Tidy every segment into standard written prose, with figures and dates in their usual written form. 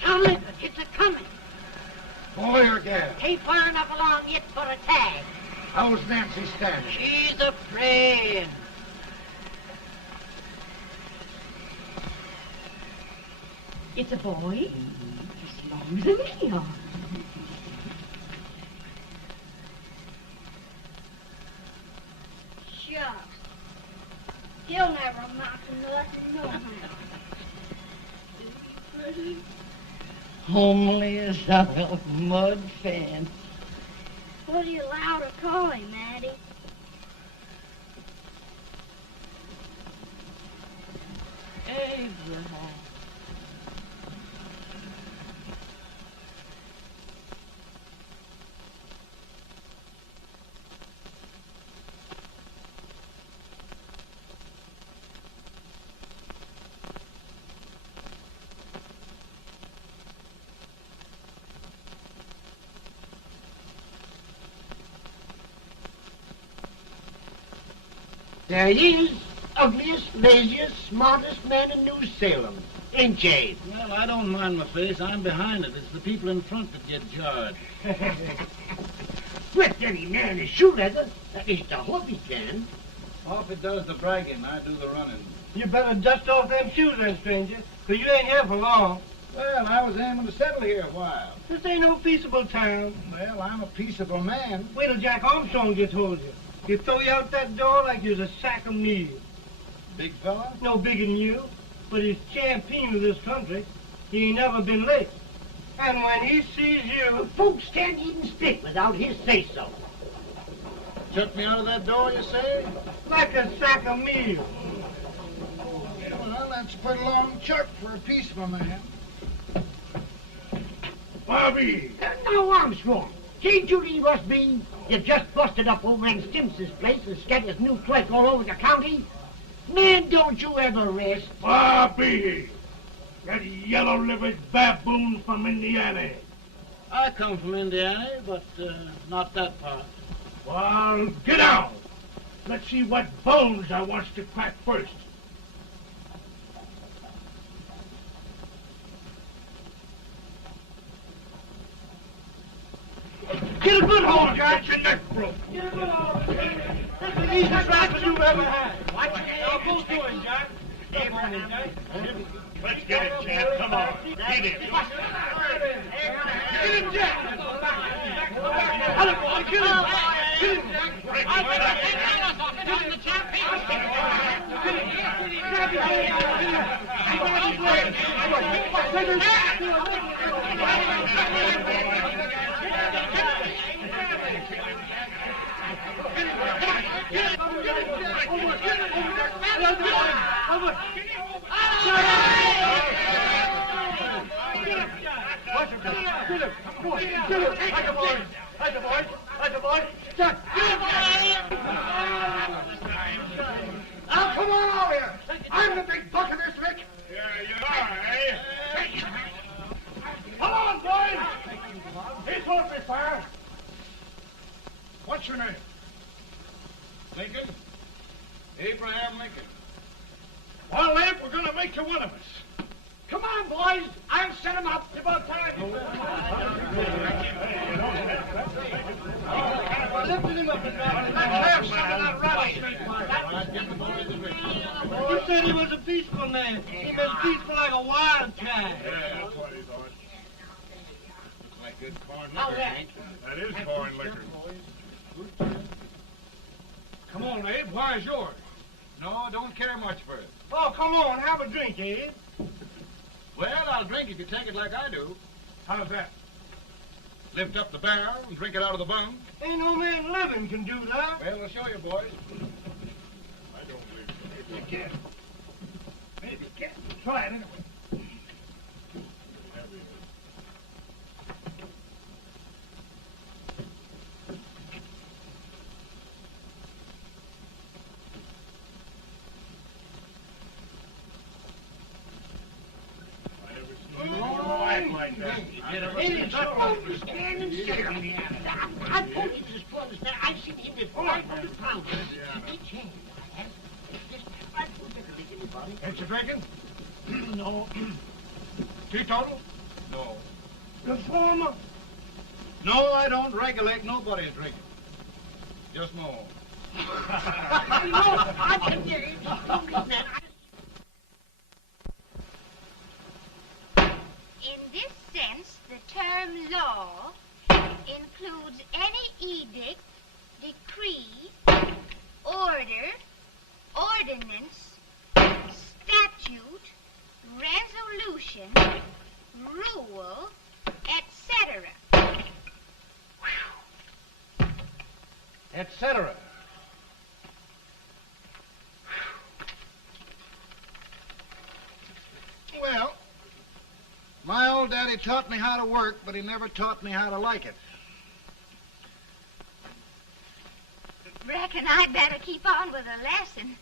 Tomlin, it's a-coming. Boy or gal? Ain't far enough along yet for a tag. How's Nancy standing? She's afraid. It's a boy? As long as a me are. Shucks. He'll never amount to nothing, no how. Homely as a mud fan. What do you allow to call him, Maddie? Abraham. There he is, ugliest, laziest, smartest man in New Salem. Ain't Jay? Well, I don't mind my face. I'm behind it. It's the people in front that get jarred. With any man is shoe leather. That is the hope he can. Hoffit does the bragging. I do the running. You better dust off them shoes then, stranger, 'cause you ain't here for long. Well, I was aiming to settle here a while. This ain't no peaceable town. Well, I'm a peaceable man. Wait till Jack Armstrong gets hold of you. He'll throw you out that door like you's a sack of meal. Big fella? No bigger than you, but he's champion of this country. He ain't never been late. And when he sees you... Folks can't even speak without his say-so. Took me out of that door, you say? like a sack of meal. Well, that's a pretty long chuck for a peaceable man. Bobby! Now, Armstrong, can't you leave us be? You've just busted up old man Stimps's place and scattered his new clerk all over the county. Man, don't you ever rest. Bobby! That yellow-livered baboon from Indiana. I come from Indiana, but not that part. Well, get out. Let's see what bones I wants to crack first. Get a good hold, Jack. Get your neck broke. Get a good hold. That's the easiest rifle you've ever had. Watch it. Now go to him, Jack. Step on him, Jack. Let's get it, Jack. Come on. Get it. Get him, Jack. Hello, boy. Kill him. Kill him, Jack. Now, come on over here. I'm the big buck of this lick. Yeah, you are, eh? Come on, boys. He's open fire. What's your name? Lincoln? Abraham Lincoln. Well, Abe, we're going to make you one of us. Come on, boys. I'll set him up. It's about time. Lifting him up and down. Let's have some of that rattlesnake. You said he was a peaceful man. He was peaceful like a wild cat. Yeah, that's what he thought. Looks like good corn How's liquor, that? Hank. That is corn liquor. Come on, Abe. Why is yours? No, don't care much for it. Oh, come on. Have a drink, Abe. Well, I'll drink if you take it like I do. How's that? Lift up the barrel and drink it out of the bung. Ain't no man living can do that. Well, I'll show you, boys. I don't believe so. Maybe you can. Maybe you can. Try it anyway. It's stand and sit on the I told you this to understand. I've seen him with 500 pounds. Each hand. I don't think anybody. Ain't you drinking? No. Teetotal? No. Reformer. No, I don't regulate nobody's drinking. Just my own. I can get it. In this sense, the term law includes any edict, decree, order, ordinance, statute, resolution, rule, etc. Etc. Well, my old daddy taught me how to work, but he never taught me how to like it. Reckon I'd better keep on with the lesson.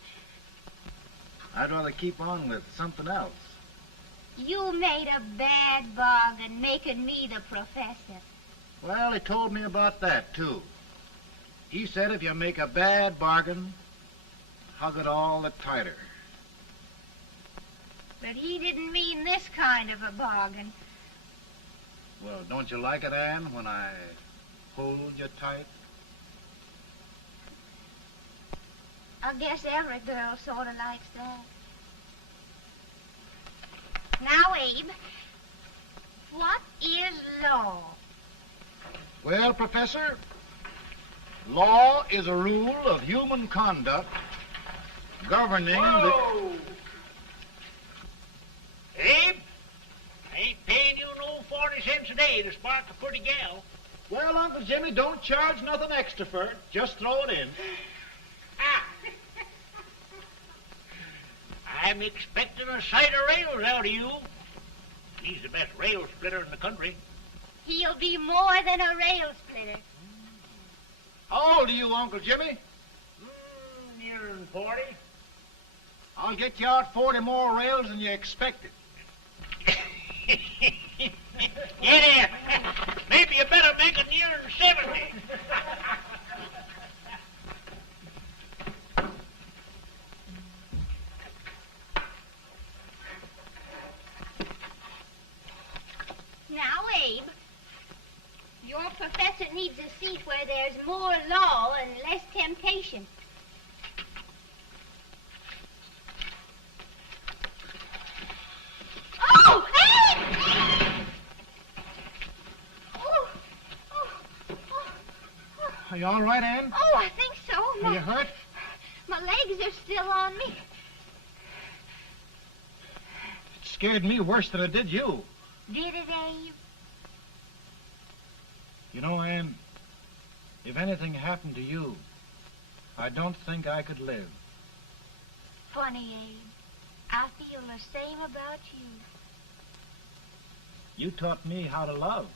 I'd rather keep on with something else. You made a bad bargain making me the professor. Well, he told me about that, too. He said if you make a bad bargain, hug it all the tighter. But he didn't mean this kind of a bargain. Well, don't you like it, Anne, when I hold you tight? I guess every girl sort of likes that. Now, Abe, what is law? Well, Professor, law is a rule of human conduct governing Whoa! Abe, I ain't paying you no 40 cents a day to spark a pretty gal. Well, Uncle Jimmy, don't charge nothing extra for it. Just throw it in. I'm expecting a sight of rails out of you. He's the best rail splitter in the country. He'll be more than a rail splitter. How old are you, Uncle Jimmy? Nearing 40. I'll get you out 40 more rails than you expected. Yeah, maybe you better make it nearing 70. Now, Abe, your professor needs a seat where there's more law and less temptation. Oh, Abe! Are you all right, Anne? Oh, I think so. Are you hurt? My legs are still on me. It scared me worse than it did you. Did it, Abe? You know, Anne, if anything happened to you, I don't think I could live. Funny, Abe. I feel the same about you. You taught me how to love.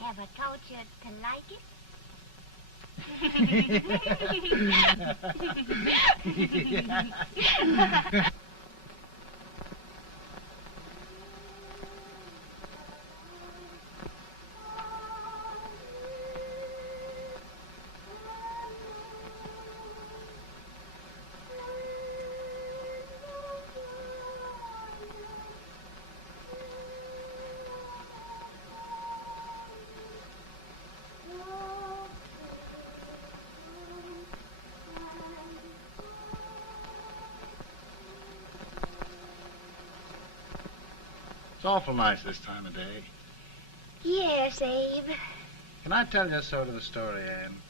Have I taught you to like it? It's awful nice this time of day. Yes, Abe. Can I tell you sort of the story, Anne?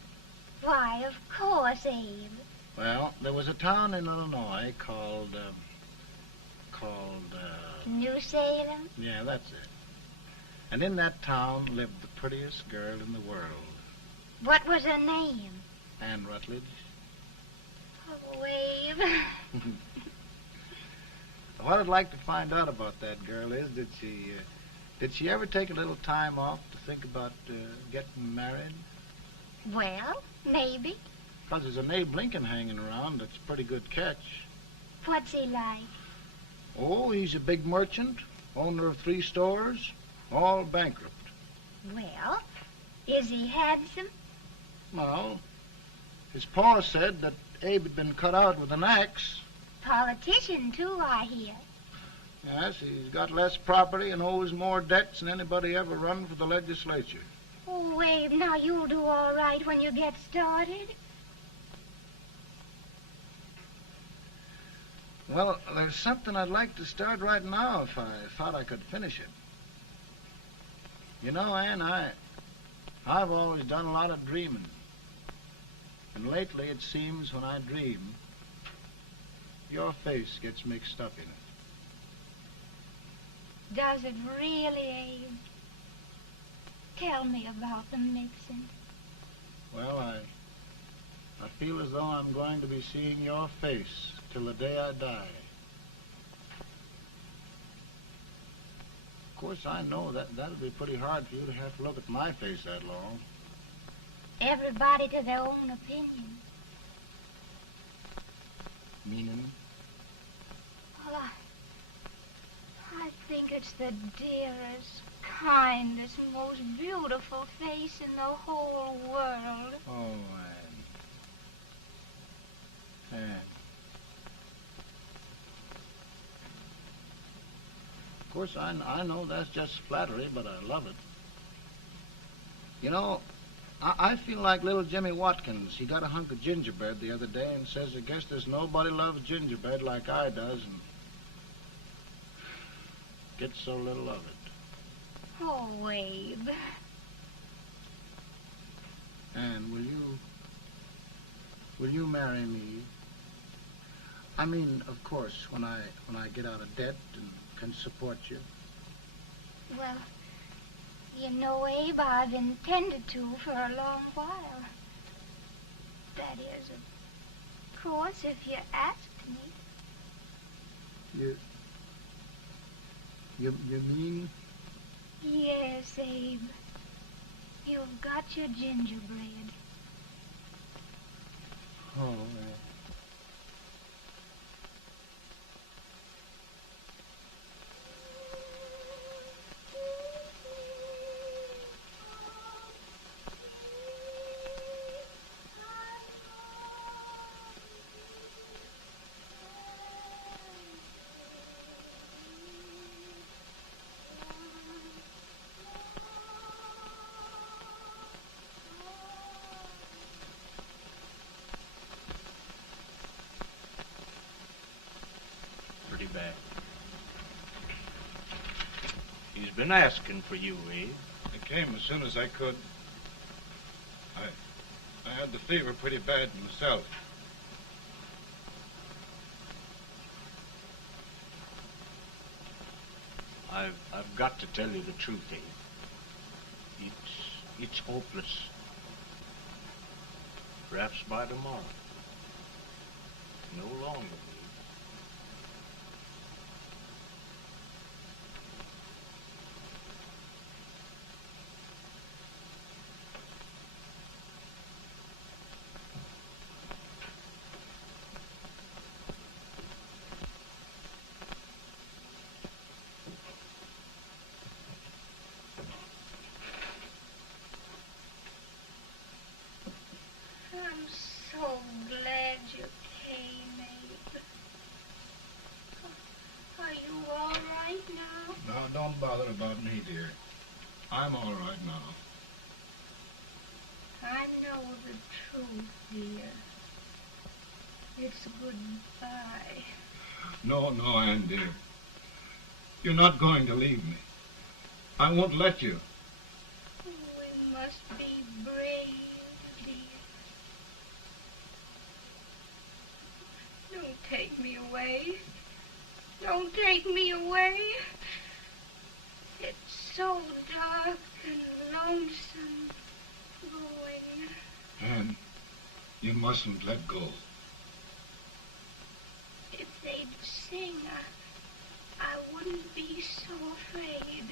Why, of course, Abe. Well, there was a town in Illinois called, New Salem? yeah, that's it. And in that town lived the prettiest girl in the world, What was her name? Anne Rutledge. Oh, Abe. What I'd like to find out about that girl is, did she ever take a little time off to think about getting married? Well, maybe. Because there's an Abe Lincoln hanging around that's a pretty good catch. What's he like? Oh, he's a big merchant, owner of 3 stores. All bankrupt. Well, is he handsome? Well, his pa said that Abe had been cut out with an axe. Politician, too, I hear. Yes, he's got less property and owes more debts than anybody ever run for the legislature. Oh, Abe, now you'll do all right when you get started. Well, there's something I'd like to start right now if I thought I could finish it. You know, Ann, I've always done a lot of dreaming. And lately it seems when I dream, your face gets mixed up in it. Does it really, Abe? Tell me about the mixing. Well, I feel as though I'm going to be seeing your face till the day I die. Of course, I know that'll be pretty hard for you to have to look at my face that long. Everybody to their own opinion. Meaning? Well, I think it's the dearest, kindest, most beautiful face in the whole world. Oh, Ann. Of course, I know that's just flattery, but I love it. You know, I feel like little Jimmy Watkins. He got a hunk of gingerbread the other day and says, I guess there's nobody loves gingerbread like I does, and gets so little of it. Oh, Abe. And will you marry me? I mean, of course, when I get out of debt and can support you. Well, you know, Abe, I've intended to for a long while. That is, of course, if you asked me. You mean? Yes, Abe. You've got your gingerbread. Oh, Pretty bad. He's been asking for you, Abe. I came as soon as I could. I had the fever pretty bad myself. I've got to tell you the truth, Abe. It's hopeless. Perhaps by tomorrow. No longer. I'm so glad you came, Abe. Are you all right now? No, don't bother about me, dear. I'm all right now. I know the truth, dear. It's goodbye. No, Ann, dear. You're not going to leave me. I won't let you. We must be brave, dear. Don't take me away. Don't take me away. It's so dark and lonesome going. Ann, you mustn't let go. If they'd sing, I wouldn't be so afraid.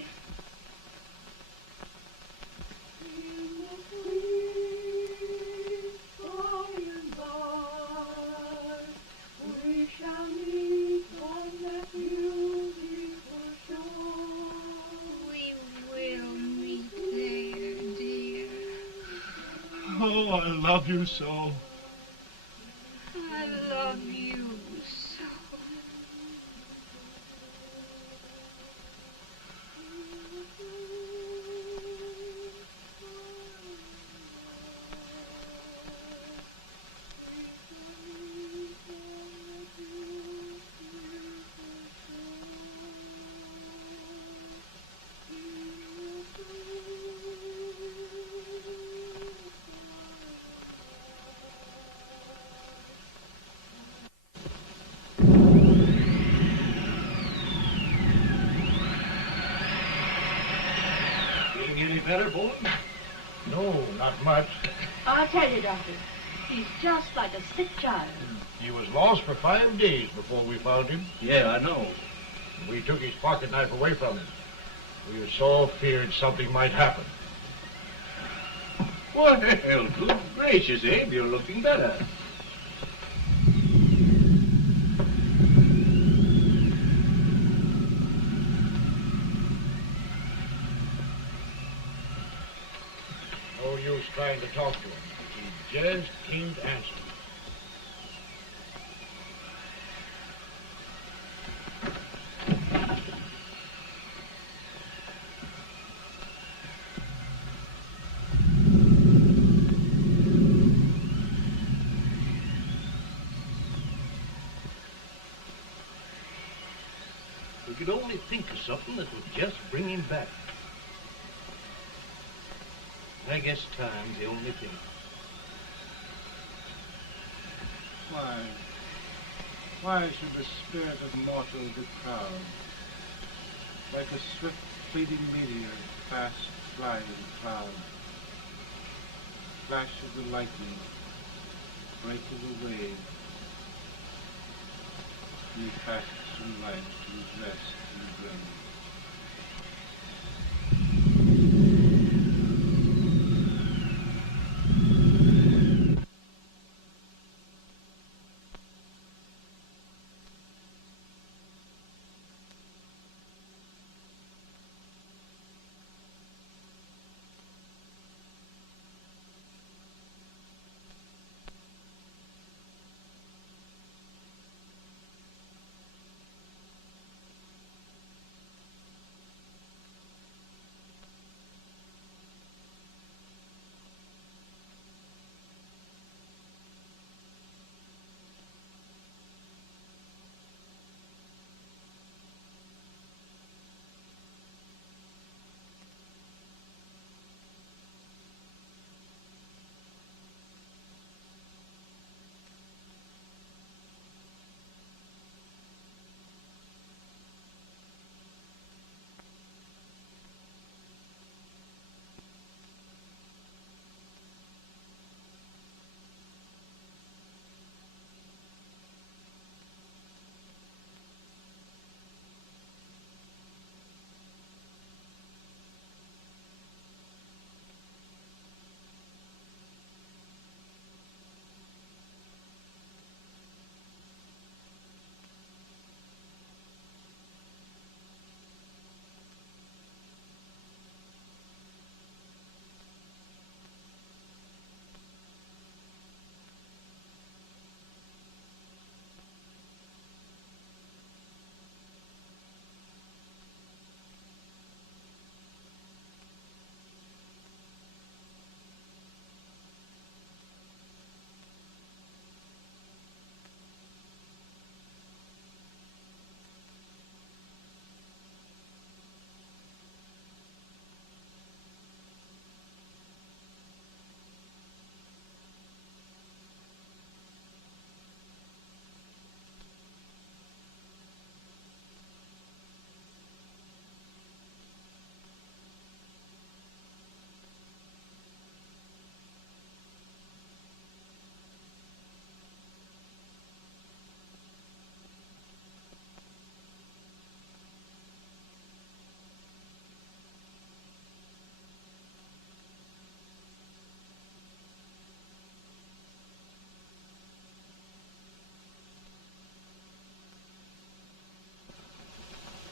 We Oh, I love you so. I love you so. Feeling any better, boy? No, not much. I'll tell you, Doctor, he's just like a sick child. He was lost for 5 days before we found him. Yeah, I know. We took his pocket knife away from him. We were so feared something might happen. Well, good gracious, Abe, you're looking better. No use trying to talk to him. He just can't answer. We could only think of something that would just bring him back. I guess time's the only thing. Why should the spirit of mortal be proud? Like a swift fleeting meteor, fast flying cloud. Flash of the lightning, break of the wave. He passes from life to his rest in the grave.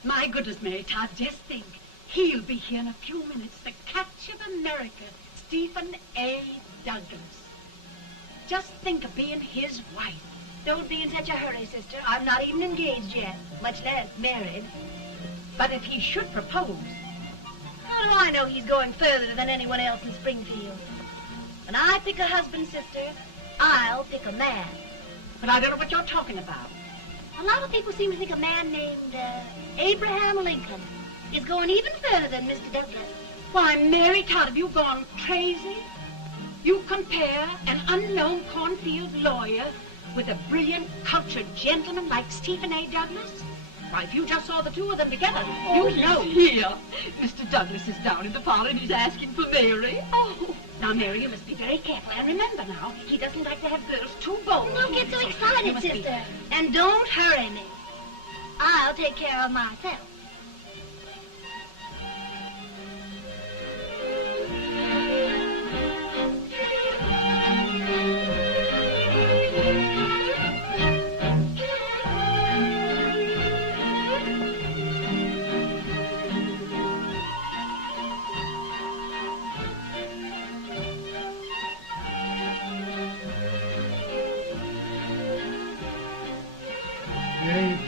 My goodness, Mary Todd, just think. He'll be here in a few minutes. The catch of America, Stephen A. Douglas. Just think of being his wife. Don't be in such a hurry, sister. I'm not even engaged yet, much less married. But if he should propose... How do I know he's going further than anyone else in Springfield? When I pick a husband, sister, I'll pick a man. But I don't know what you're talking about. A lot of people seem to think a man named Abraham Lincoln is going even further than Mr. Douglas. Why, Mary Todd, have you gone crazy? You compare an unknown cornfield lawyer with a brilliant, cultured gentleman like Stephen A. Douglas? Why, if you just saw the two of them together, you'd know. Here. Mr. Douglas is down in the parlor and he's asking for Mary. Oh, now, Mary, you must be very careful. And remember now, he doesn't like to have girls too bold. Don't get so excited, sister. And don't hurry me. I'll take care of myself.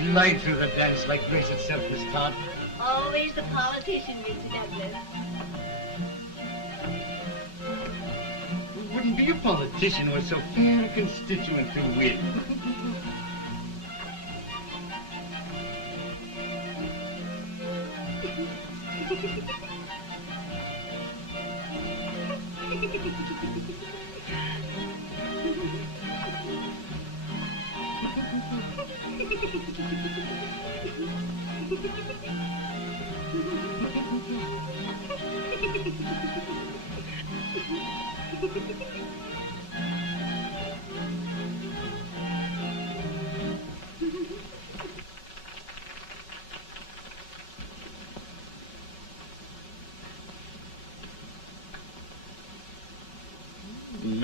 You glide through the dance like grace itself, Miss Todd. Always the politician, Mr. Douglas. We wouldn't be a politician with so fair a constituent to win.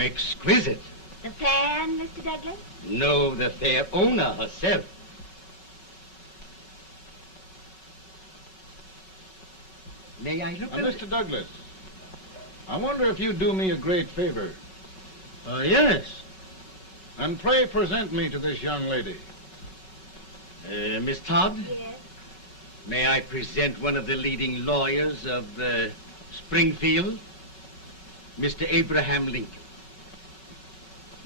Exquisite. The fan, Mr. Douglas? No, the fair owner herself. May I look at Mr. Douglas, I wonder if you'd do me a great favor. Yes. And pray present me to this young lady. Miss Todd? Yes. May I present one of the leading lawyers of Springfield, Mr. Abraham Lincoln.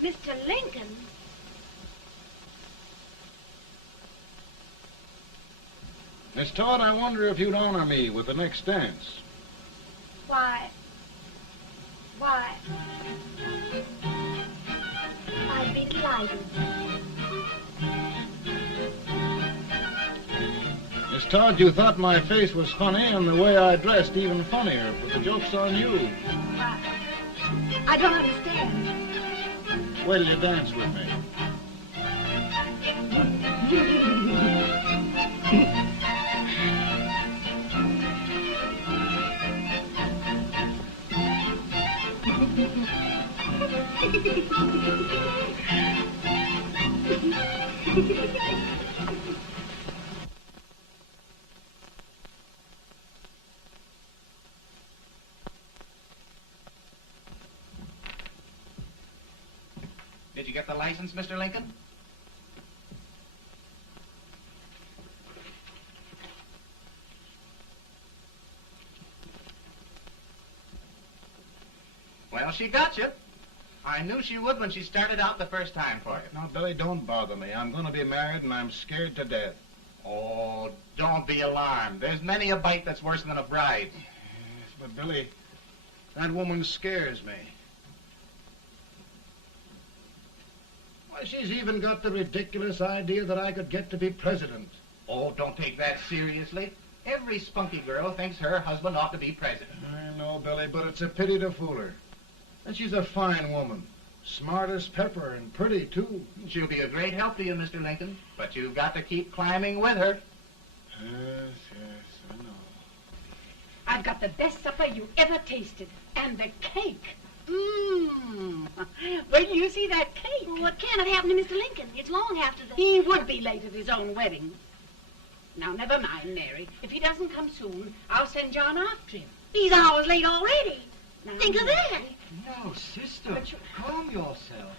Mr. Lincoln? Miss Todd, I wonder if you'd honor me with the next dance. Why, I'd be delighted. Miss Todd, you thought my face was funny and the way I dressed even funnier, but the joke's on you. I don't understand. Wait till you dance with me. Did you get the license, Mr. Lincoln? Well, she got you. I knew she would when she started out the first time for you. Now, Billy, don't bother me. I'm going to be married, and I'm scared to death. Oh, don't be alarmed. There's many a bite that's worse than a bride. Yes, but, Billy, that woman scares me. Why, she's even got the ridiculous idea that I could get to be president. Oh, don't take that seriously. Every spunky girl thinks her husband ought to be president. I know, Billy, but it's a pity to fool her. And she's a fine woman. Smart as pepper and pretty, too. She'll be a great help to you, Mr. Lincoln. But you've got to keep climbing with her. Yes, I know. I've got the best supper you ever tasted. And the cake. Mmm. Wait till you see that cake. Well, what can have happened to Mr. Lincoln? It's long after the... He would be late at his own wedding. Now, never mind, Mary. If he doesn't come soon, I'll send John after him. He's hours late already. Now, Think of that. No, sister, calm yourself.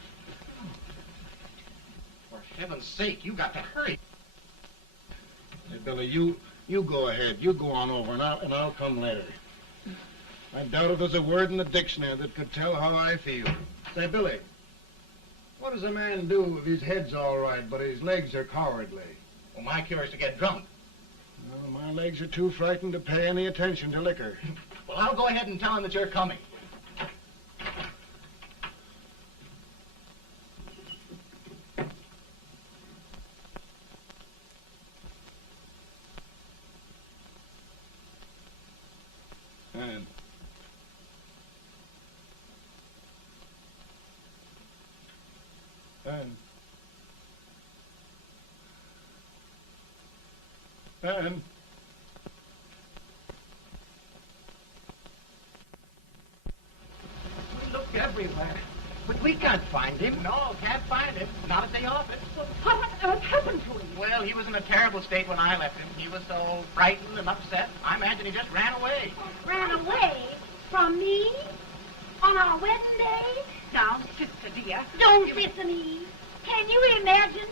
heaven's sake, you got to hurry. Hey, Billy, you go ahead. You go on over, and I'll come later. I doubt if there's a word in the dictionary that could tell how I feel. Say, Billy, what does a man do if his head's all right, but his legs are cowardly? Well, my cure is to get drunk. Well, my legs are too frightened to pay any attention to liquor. Well, I'll go ahead and tell him that you're coming. And We looked everywhere, but we can't find him. No, can't find him. Not at the office. Well, what on earth happened to him? Well, he was in a terrible state when I left him. He was so frightened and upset. I imagine he just ran away. Ran away from me on our wedding day? Now, sister dear. Don't listen to me. Can you imagine?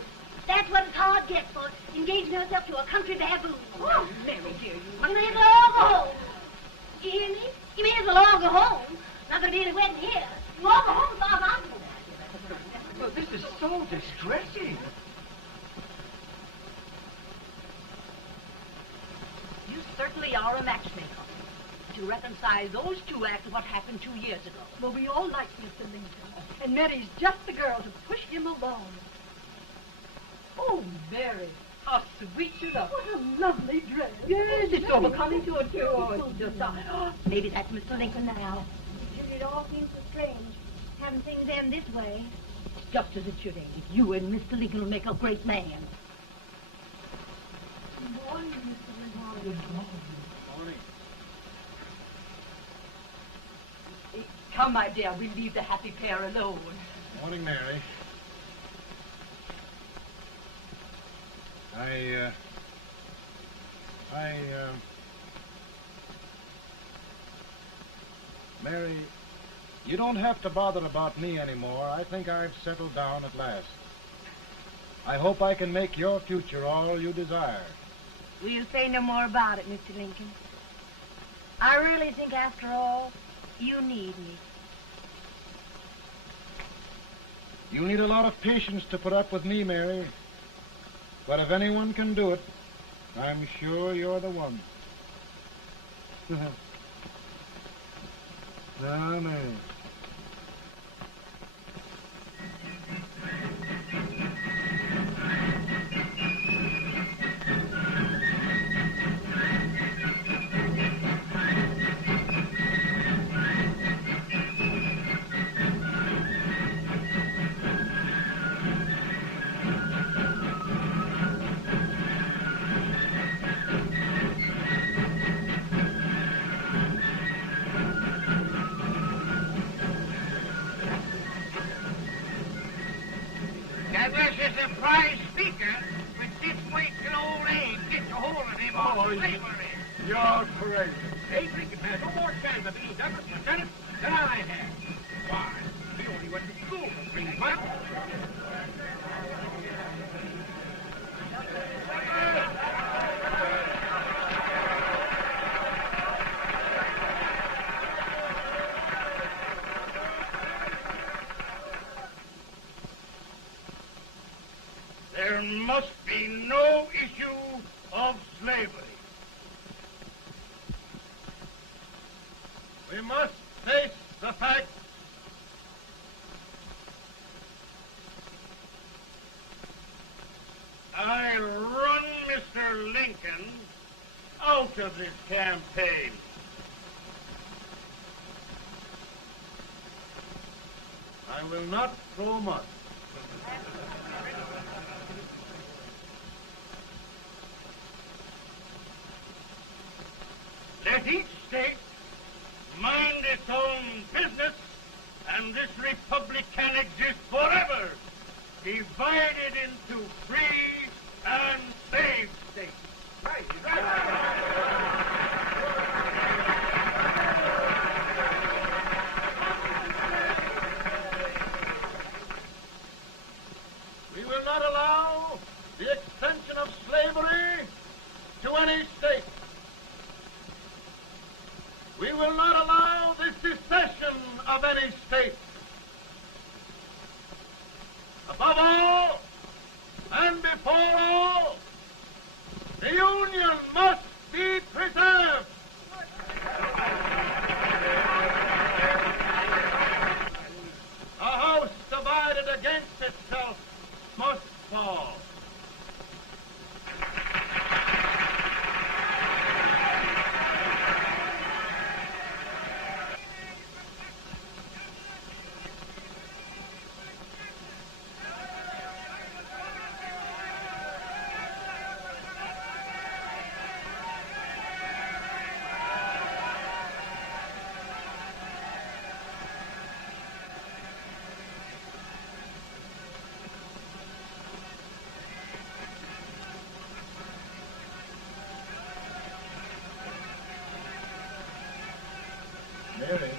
That's what it's hard gets for engaging herself to a country baboon. Oh, Mary, dear, You may as well all go home. You hear me? You may as well all go home. Not gonna be any wedding here. You all go home as far as I'm concerned. Well, this is so distressing. You certainly are a matchmaker. To reconcile those two after what happened 2 years ago. Well, we all like Mr. Lincoln. And Mary's just the girl to push him along. Oh, Mary, how sweet you look. What a lovely dress. Yes, it's overcoming to it, too. Oh, it's just... Maybe that's Mr. Lincoln now. It all seems so strange, having things end this way. Just as it should end. You and Mr. Lincoln will make a great man. Good morning, Mr. Lincoln. Good morning. Morning. Come, my dear, we'll leave the happy pair alone. Morning, Mary. Mary, you don't have to bother about me anymore. I think I've settled down at last. I hope I can make your future all you desire. We'll say no more about it, Mr. Lincoln. I really think, after all, you need me. You need a lot of patience to put up with me, Mary. But if anyone can do it, I'm sure you're the one. Now, Mary. Douglas is a prize speaker, but this way till old age gets a hold of him on slavery. You're crazy. Abe Lincoln has no more chance of being Douglas Lieutenant than I have. Why? He only went to school for 3 months. There must be no issue of slavery. We must face the fact I run Mr. Lincoln out of this campaign. I will not throw much. Let each state mind its own business, and this republic can exist forever, divided into free and slave states. Right. We will not allow the extension of slavery to any state. We will not allow the secession of any state. Above all, and before all, the Union must be preserved. A house divided against itself must fall. Mary.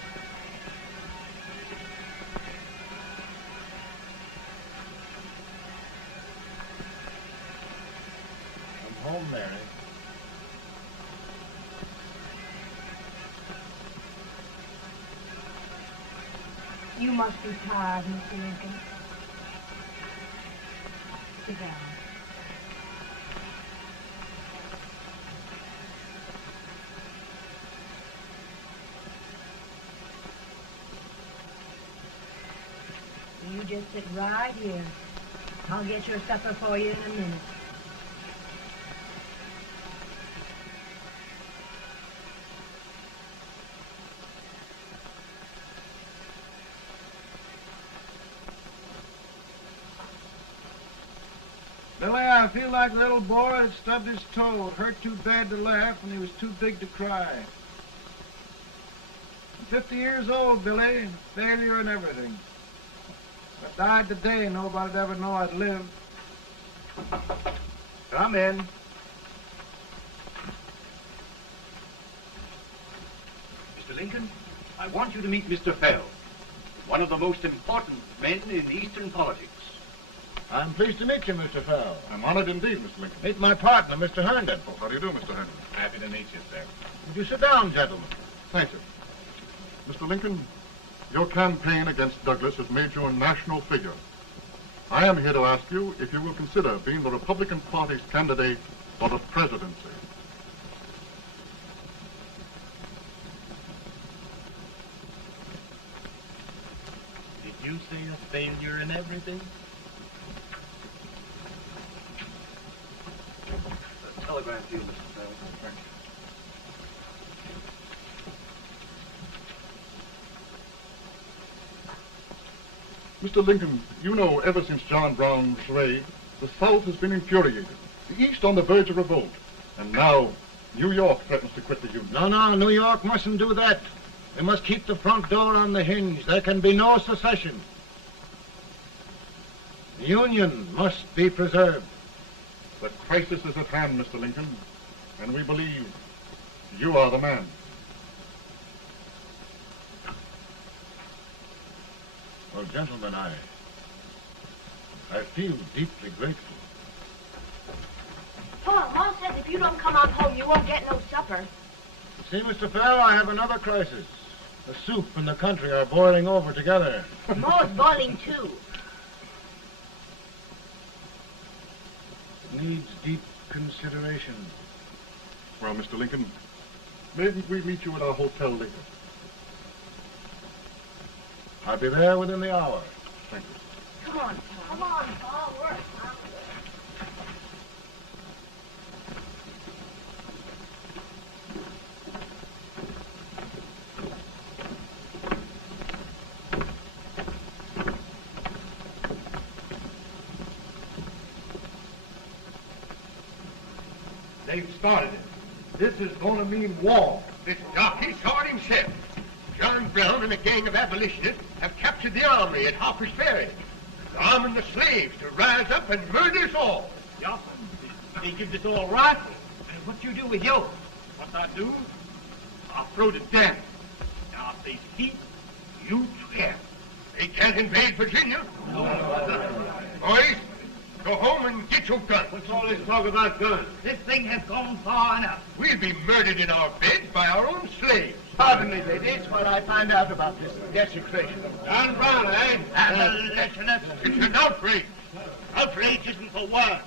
I'm home, Mary. You must be tired, Mr. Lincoln. Sit down. You just sit right here. I'll get your supper for you in a minute. Billy, I feel like a little boy that stubbed his toe. It hurt too bad to laugh and he was too big to cry. I'm 50 years old, Billy, failure and everything. If I died today, nobody'd ever know I'd lived. Come in. Mr. Lincoln, I want you to meet Mr. Fell, one of the most important men in Eastern politics. I'm pleased to meet you, Mr. Fell. I'm honored indeed, Mr. Lincoln. Meet my partner, Mr. Herndon. Oh, how do you do, Mr. Herndon? Happy to meet you, sir. Would you sit down, gentlemen? Thank you. Mr. Lincoln, your campaign against Douglas has made you a national figure. I am here to ask you if you will consider being the Republican Party's candidate for the presidency. Did you say a failure in everything? Telegram to you, Mr. Fell. Thank you. Mr. Lincoln, you know ever since John Brown's raid, the South has been infuriated, the East on the verge of revolt, and now New York threatens to quit the Union. No, New York mustn't do that. We must keep the front door on the hinge. There can be no secession. The Union must be preserved. The crisis is at hand, Mr. Lincoln, and we believe you are the man. Well, gentlemen, I feel deeply grateful. Paul, Ma says if you don't come on home, you won't get no supper. See, Mr. Fell, I have another crisis. The soup and the country are boiling over together. Ma's boiling too. It needs deep consideration. Well, Mr. Lincoln, maybe we meet you at our hotel later. I'll be there within the hour. Thank you. Come on, Paul. Come on, Paul. We're They've started it. This is going to mean war. This jockey saw it himself. John Brown and a gang of abolitionists have captured the armory at Harper's Ferry. They're arming the slaves to rise up and murder us all. Yes, they give us all rifles. And what you do with yours? What I do? I'll throw the down. Now, if they keep, you trap. They can't invade Virginia. Boys, Go home and get your gun. What's all this talk about guns? This thing has gone far enough. We'll be murdered in our beds by our own slaves. Pardon me, ladies, while I find out about this desecration. John Brown, eh? Abolitionist. It's an outrage. Outrage isn't the word.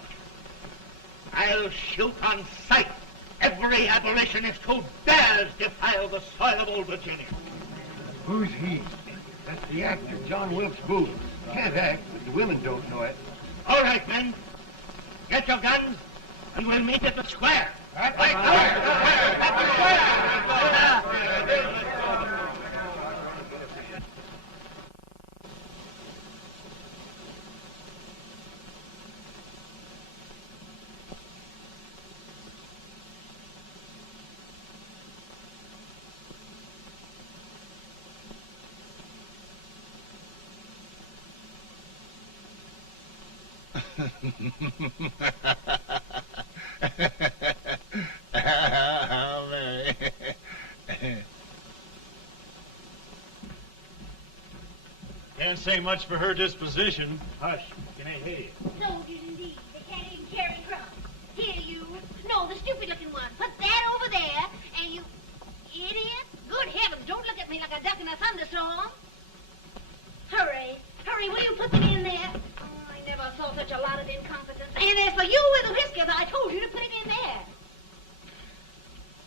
I'll shoot on sight every abolitionist who dares defile the soil of old Virginia. Who's he? That's the actor, John Wilkes Booth. Can't act, but the women don't know it. All right, men. Get your guns, and we'll meet at the square. At the Mary. Can't say much for her disposition. Hush, can I hear you? Soldiers indeed. They can't even carry crumbs. Here, you. No, the stupid-looking one. Put that over there, and you... Idiot. Good heavens, don't look at me like a duck in a thunderstorm. Hurry. Hurry, will you put them in there? Oh, I never saw such a lot of incompetence. And as for you with the whiskers, I told you to put it in there.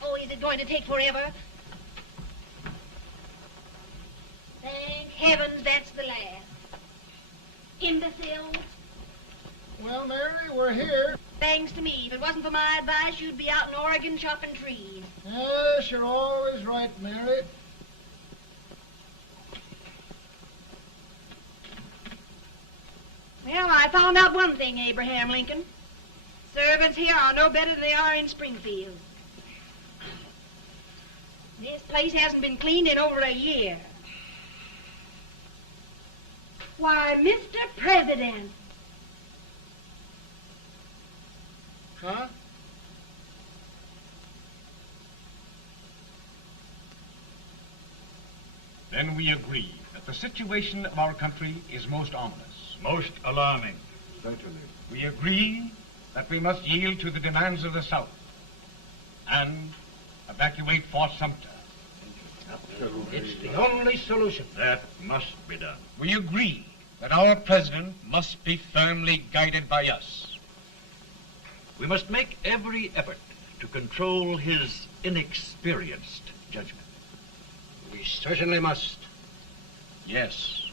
Oh, is it going to take forever? Thank heavens that's the last. Imbeciles. Well, Mary, we're here. Thanks to me. If it wasn't for my advice, you'd be out in Oregon chopping trees. Yes, you're always right, Mary. Well, I found out one thing, Abraham Lincoln. Servants here are no better than they are in Springfield. This place hasn't been cleaned in over a year. Why, Mr. President. Huh? Then we agree that the situation of our country is most ominous. Most alarming. Certainly. We agree that we must yield to the demands of the South and evacuate Fort Sumter. It's the only solution. That must be done. We agree that our president must be firmly guided by us. We must make every effort to control his inexperienced judgment. We certainly must. Yes.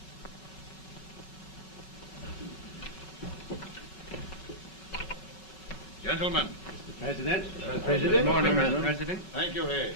Gentlemen. President. Good morning, Mr. President. Thank you, Hay.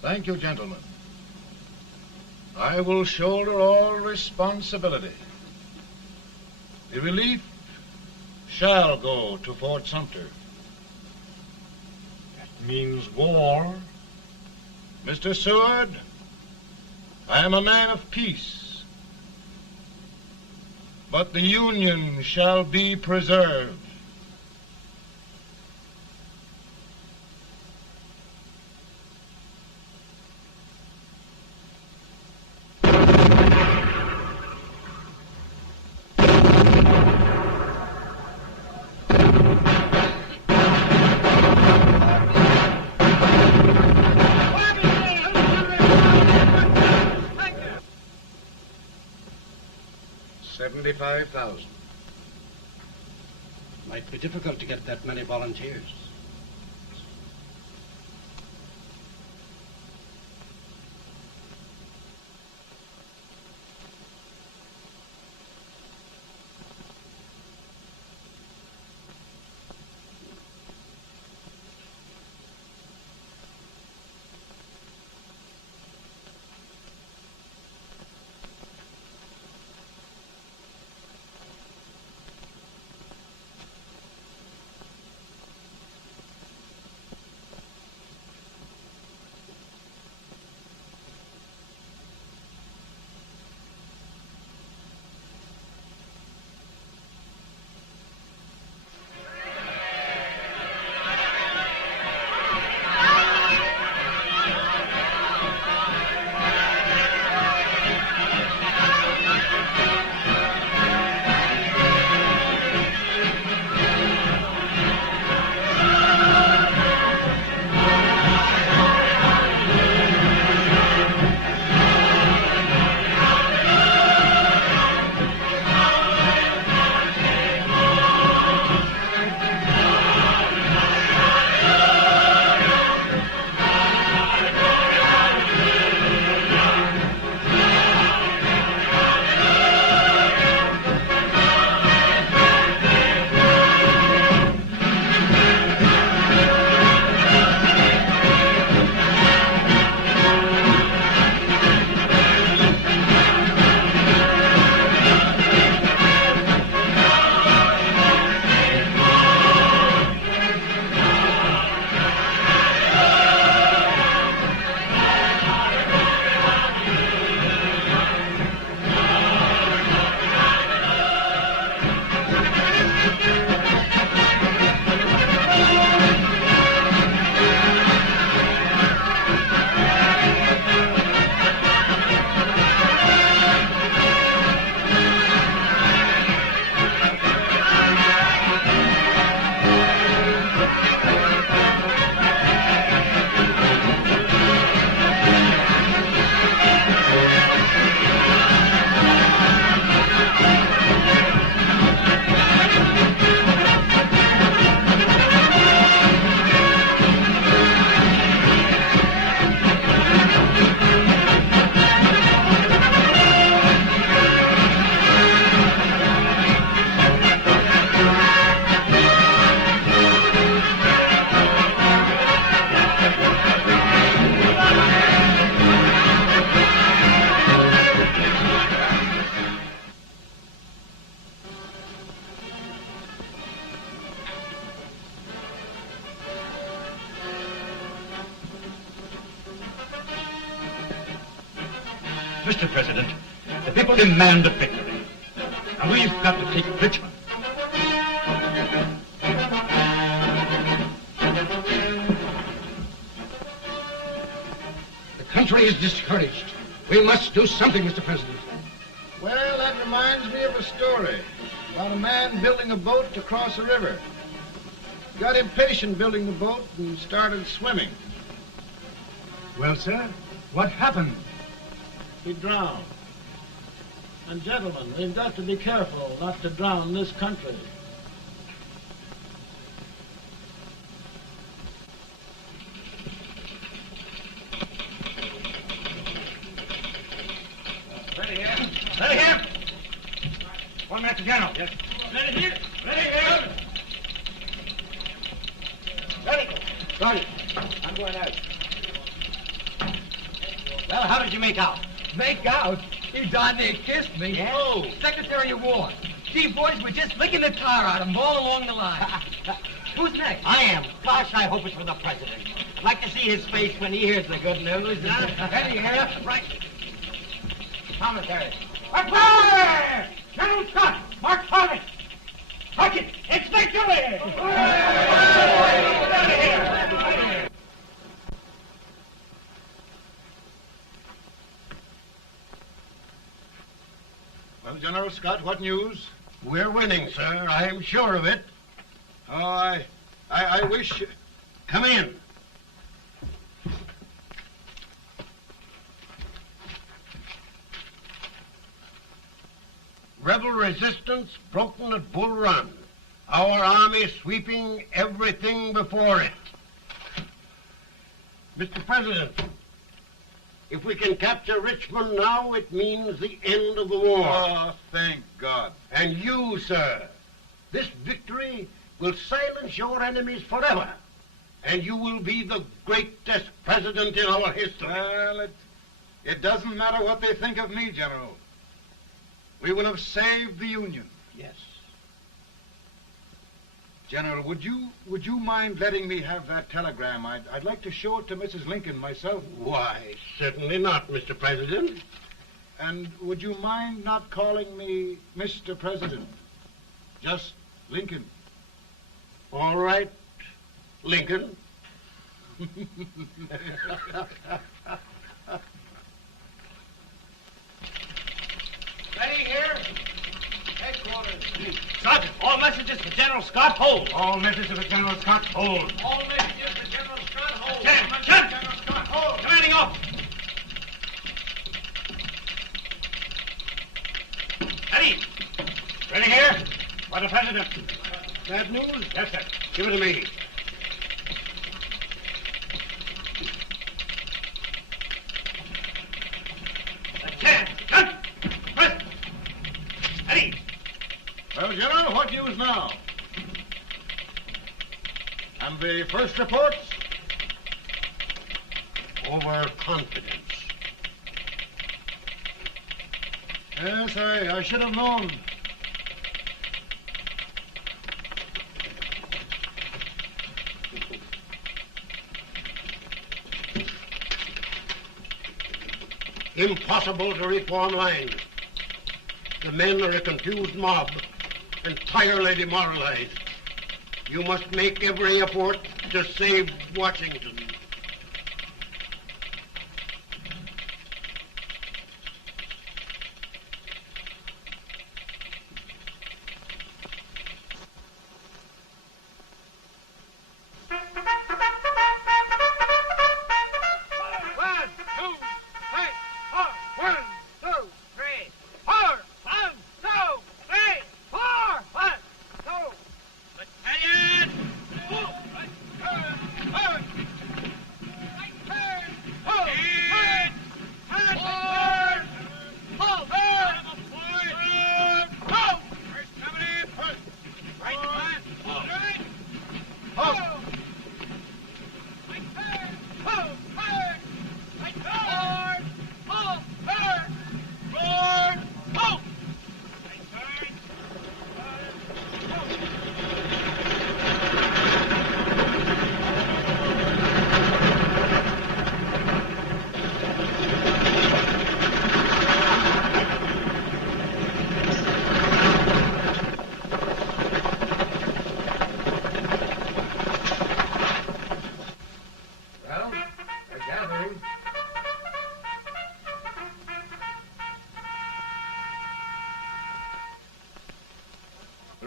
Thank you, gentlemen. I will shoulder all responsibility. The relief shall go to Fort Sumter. That means war. Mr. Seward, I am a man of peace, but the Union shall be preserved. $75,000. Might be difficult to get that many volunteers. Mr. President, the people demand a victory. And we've got to take Richmond. The country is discouraged. We must do something, Mr. President. Well, that reminds me of a story about a man building a boat to cross a river. He got impatient building the boat and started swimming. Well, sir, what happened? He drowned. And gentlemen, we've got to be careful not to drown this country. Ready here. Ready here. One minute to General. Yes. Ready here. Ready here. Ready. Right. I'm going out. Well, how did you make out? Make out? He darn near kissed me. Yeah? Oh, Secretary of War. Gee, boys, we're just licking the tar out of him all along the line. Who's next? I am. Gosh, I hope it's for the president. I'd like to see his face when he hears the good news, huh? Ready here. Right. Commissary. Fire! General Scott! Mark Harvey! Mark it! It's victory! Well, General Scott, what news? We're winning, sir. I'm sure of it. Oh, I wish... Come in. Rebel resistance broken at Bull Run. Our army sweeping everything before it. Mr. President, if we can capture Richmond now, it means the end of the war. Oh, thank God. And you, sir, this victory will silence your enemies forever. And you will be the greatest president in our history. Well, it doesn't matter what they think of me, General. We will have saved the Union. Yes. General, would you mind letting me have that telegram? I'd like to show it to Mrs. Lincoln myself. Why, certainly not, Mr. President. And would you mind not calling me Mr. President? Just Lincoln. All right, Lincoln. Ready here. Headquarters. Sergeant, all messages for General Scott, hold. All messages for General Scott, hold. All messages for General Scott, hold. General Scott, hold. Commanding officer. Ready. Ready here. For the President. Bad news? Yes, sir. Give it to me. Well, General, what news now? And the first reports? Overconfidence. Yes, I should have known. Impossible to reform lines. The men are a confused mob, entirely demoralized. You must make every effort to save Washington.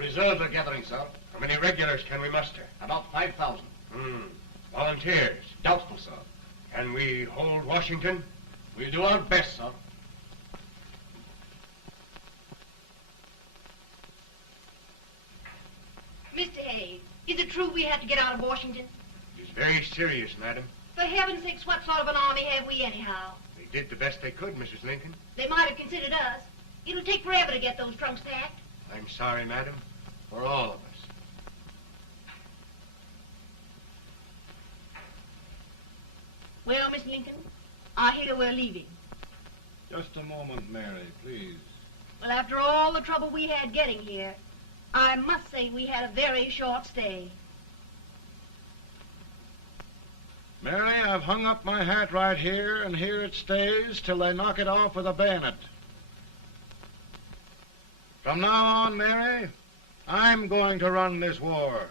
Reserves are gathering, sir. How many regulars can we muster? About 5,000. Volunteers? Doubtful, sir. Can we hold Washington? We'll do our best, sir. Mr. Hayes, is it true we have to get out of Washington? It's very serious, madam. For heaven's sakes, what sort of an army have we anyhow? They did the best they could, Mrs. Lincoln. They might have considered us. It'll take forever to get those trunks packed. I'm sorry, madam, for all of us. Well, Miss Lincoln, I hear we're leaving. Just a moment, Mary, please. Well, after all the trouble we had getting here, I must say we had a very short stay. Mary, I've hung up my hat right here, and here it stays till they knock it off with a bayonet. From now on, Mary, I'm going to run this war.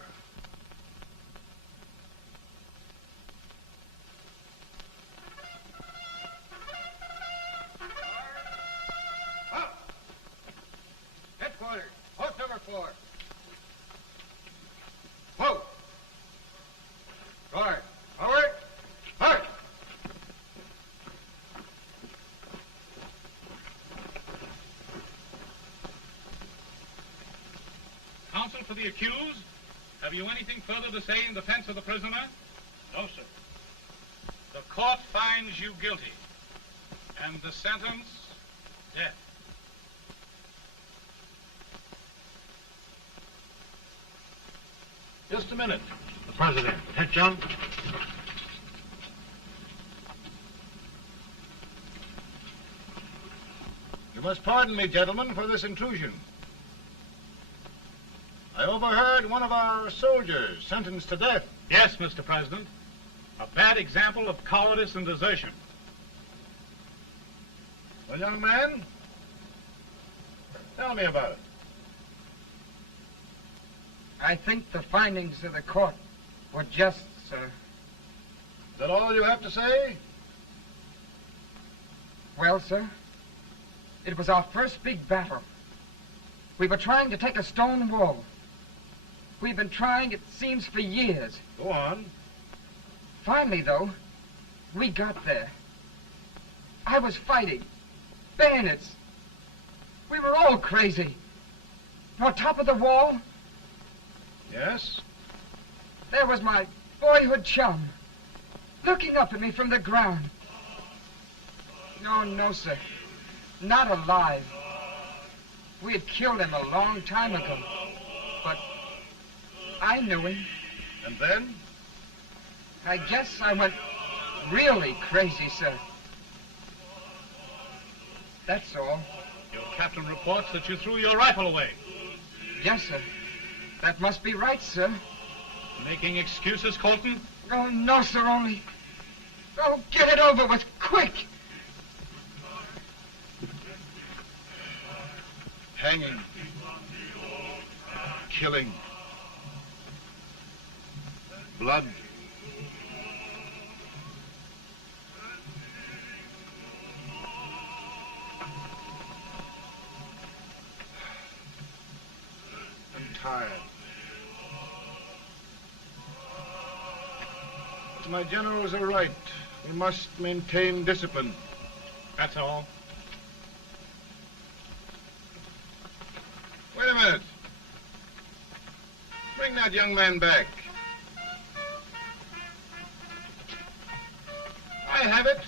Headquarters, post number 4. Whoa! Guard, forward, march! Counsel for the accused, have you anything further to say in defense of the prisoner? No, sir. The court finds you guilty, and the sentence, death. Just a minute. The President. Head, John. You must pardon me, gentlemen, for this intrusion. I overheard one of our soldiers sentenced to death. Yes, Mr. President. A bad example of cowardice and desertion. Well, young man, tell me about it. I think the findings of the court were just, sir. Is that all you have to say? Well, sir, it was our first big battle. We were trying to take a stone wall. We've been trying, it seems, for years. Go on. Finally, though, we got there. I was fighting. Bayonets. We were all crazy. On top of the wall, Yes? there was my boyhood chum, looking up at me from the ground. No, sir. Not alive. We had killed him a long time ago. But I knew him. And then? I guess I went really crazy, sir. That's all. Your captain reports that you threw your rifle away. Yes, sir. That must be right, sir. Making excuses, Colton? Oh, no, sir, only... Oh, get it over with, quick! Hanging. Killing. Blood. I'm tired. But my generals are right. We must maintain discipline. That's all. Wait a minute. Bring that young man back. I have it.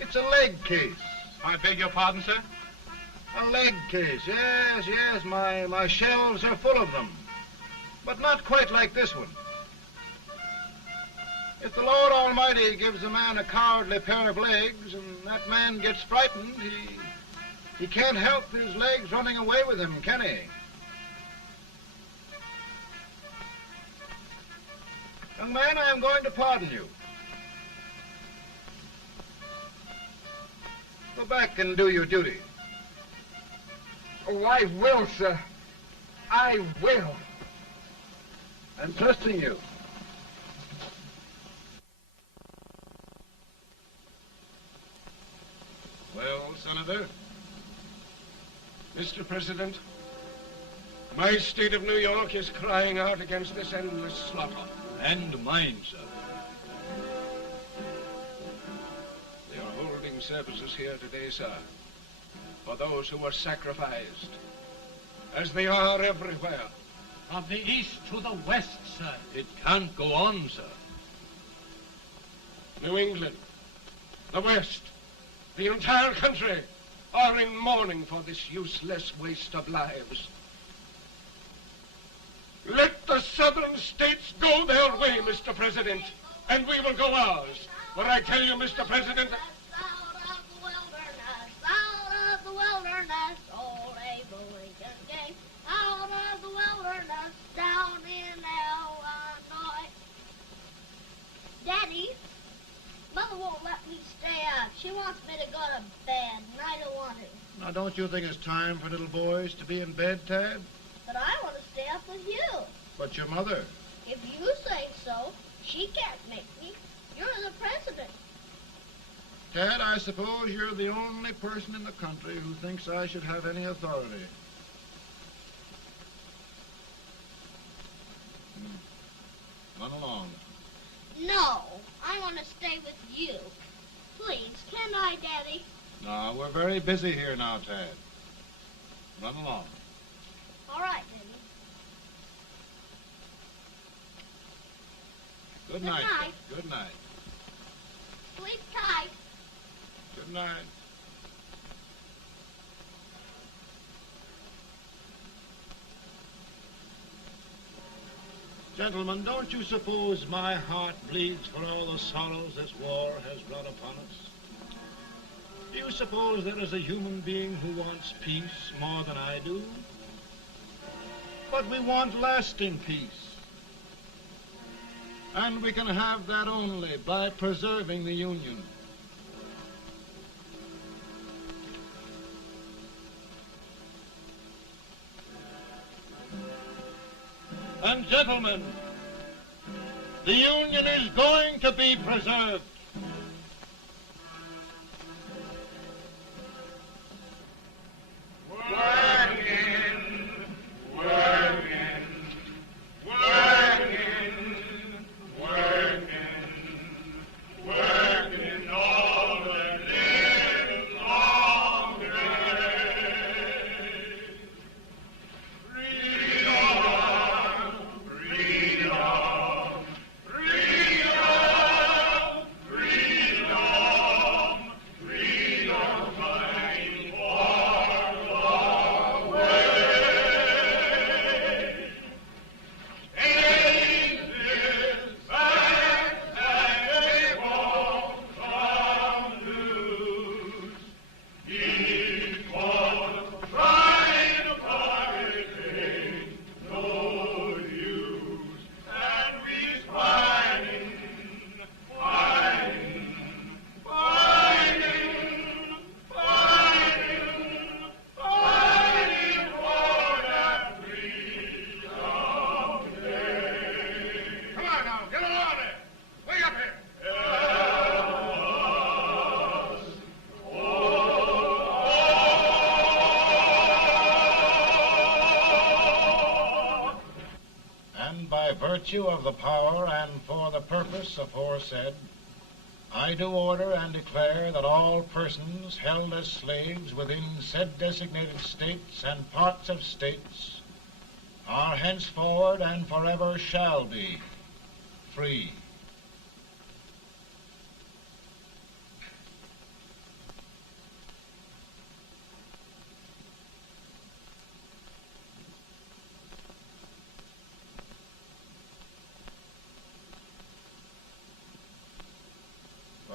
It's a leg case. I beg your pardon, sir? A leg case, yes. My shelves are full of them. But not quite like this one. If the Lord Almighty gives a man a cowardly pair of legs and that man gets frightened, he can't help his legs running away with him, can he? Young man, I am going to pardon you. Go back and do your duty. Oh, I will, sir. I will. I'm trusting you. Well, Senator? Mr. President, My state of New York is crying out against this endless slaughter. And mine, sir. They are holding services here today, sir, for those who were sacrificed, as they are everywhere. From the east to the west, sir. It can't go on, sir. New England, the West, the entire country are in mourning for this useless waste of lives. Let the southern states go their way, Mr. President, and we will go ours. But I tell you, Mr. President, Out of the wilderness, old Abe Lincoln came. Out of the wilderness, down in Illinois. Daddy, Mother won't let me stay up. She wants me to go to bed, and I don't want to. Now, don't you think it's time for little boys to be in bed, Tad? But I want to stay up with you. But your mother. If you say so, she can't make me. You're the president. Tad, I suppose you're the only person in the country who thinks I should have any authority. Run along. No, I want to stay with you. Please, can I, Daddy? No, we're very busy here now, Tad. Run along. All right, Daddy. Good night. night. Good night. Sleep tight. Good night. Gentlemen, don't you suppose my heart bleeds for all the sorrows this war has brought upon us? Do you suppose there is a human being who wants peace more than I do? But we want lasting peace. And we can have that only by preserving the Union. And gentlemen, the Union is going to be preserved. Virtue of the power and for the purpose aforesaid, I do order and declare that all persons held as slaves within said designated states and parts of states are henceforward and forever shall be free.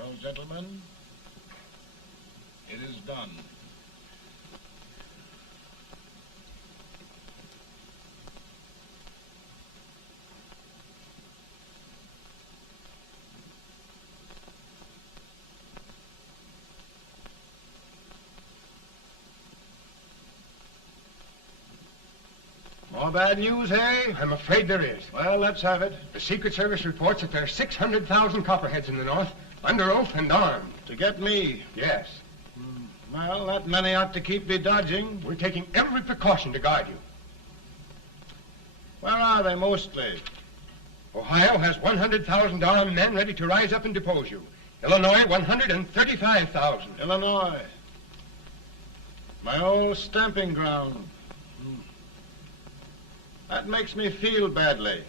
Well, gentlemen, it is done. More bad news, eh? I'm afraid there is. Well, let's have it. The Secret Service reports that there are 600,000 copperheads in the North, under oath and armed. To get me? Yes. Well, that many ought to keep me dodging. We're taking every precaution to guard you. Where are they mostly? Ohio has 100,000 armed men ready to rise up and depose you. Illinois, 135,000. Illinois. My old stamping ground. That makes me feel badly.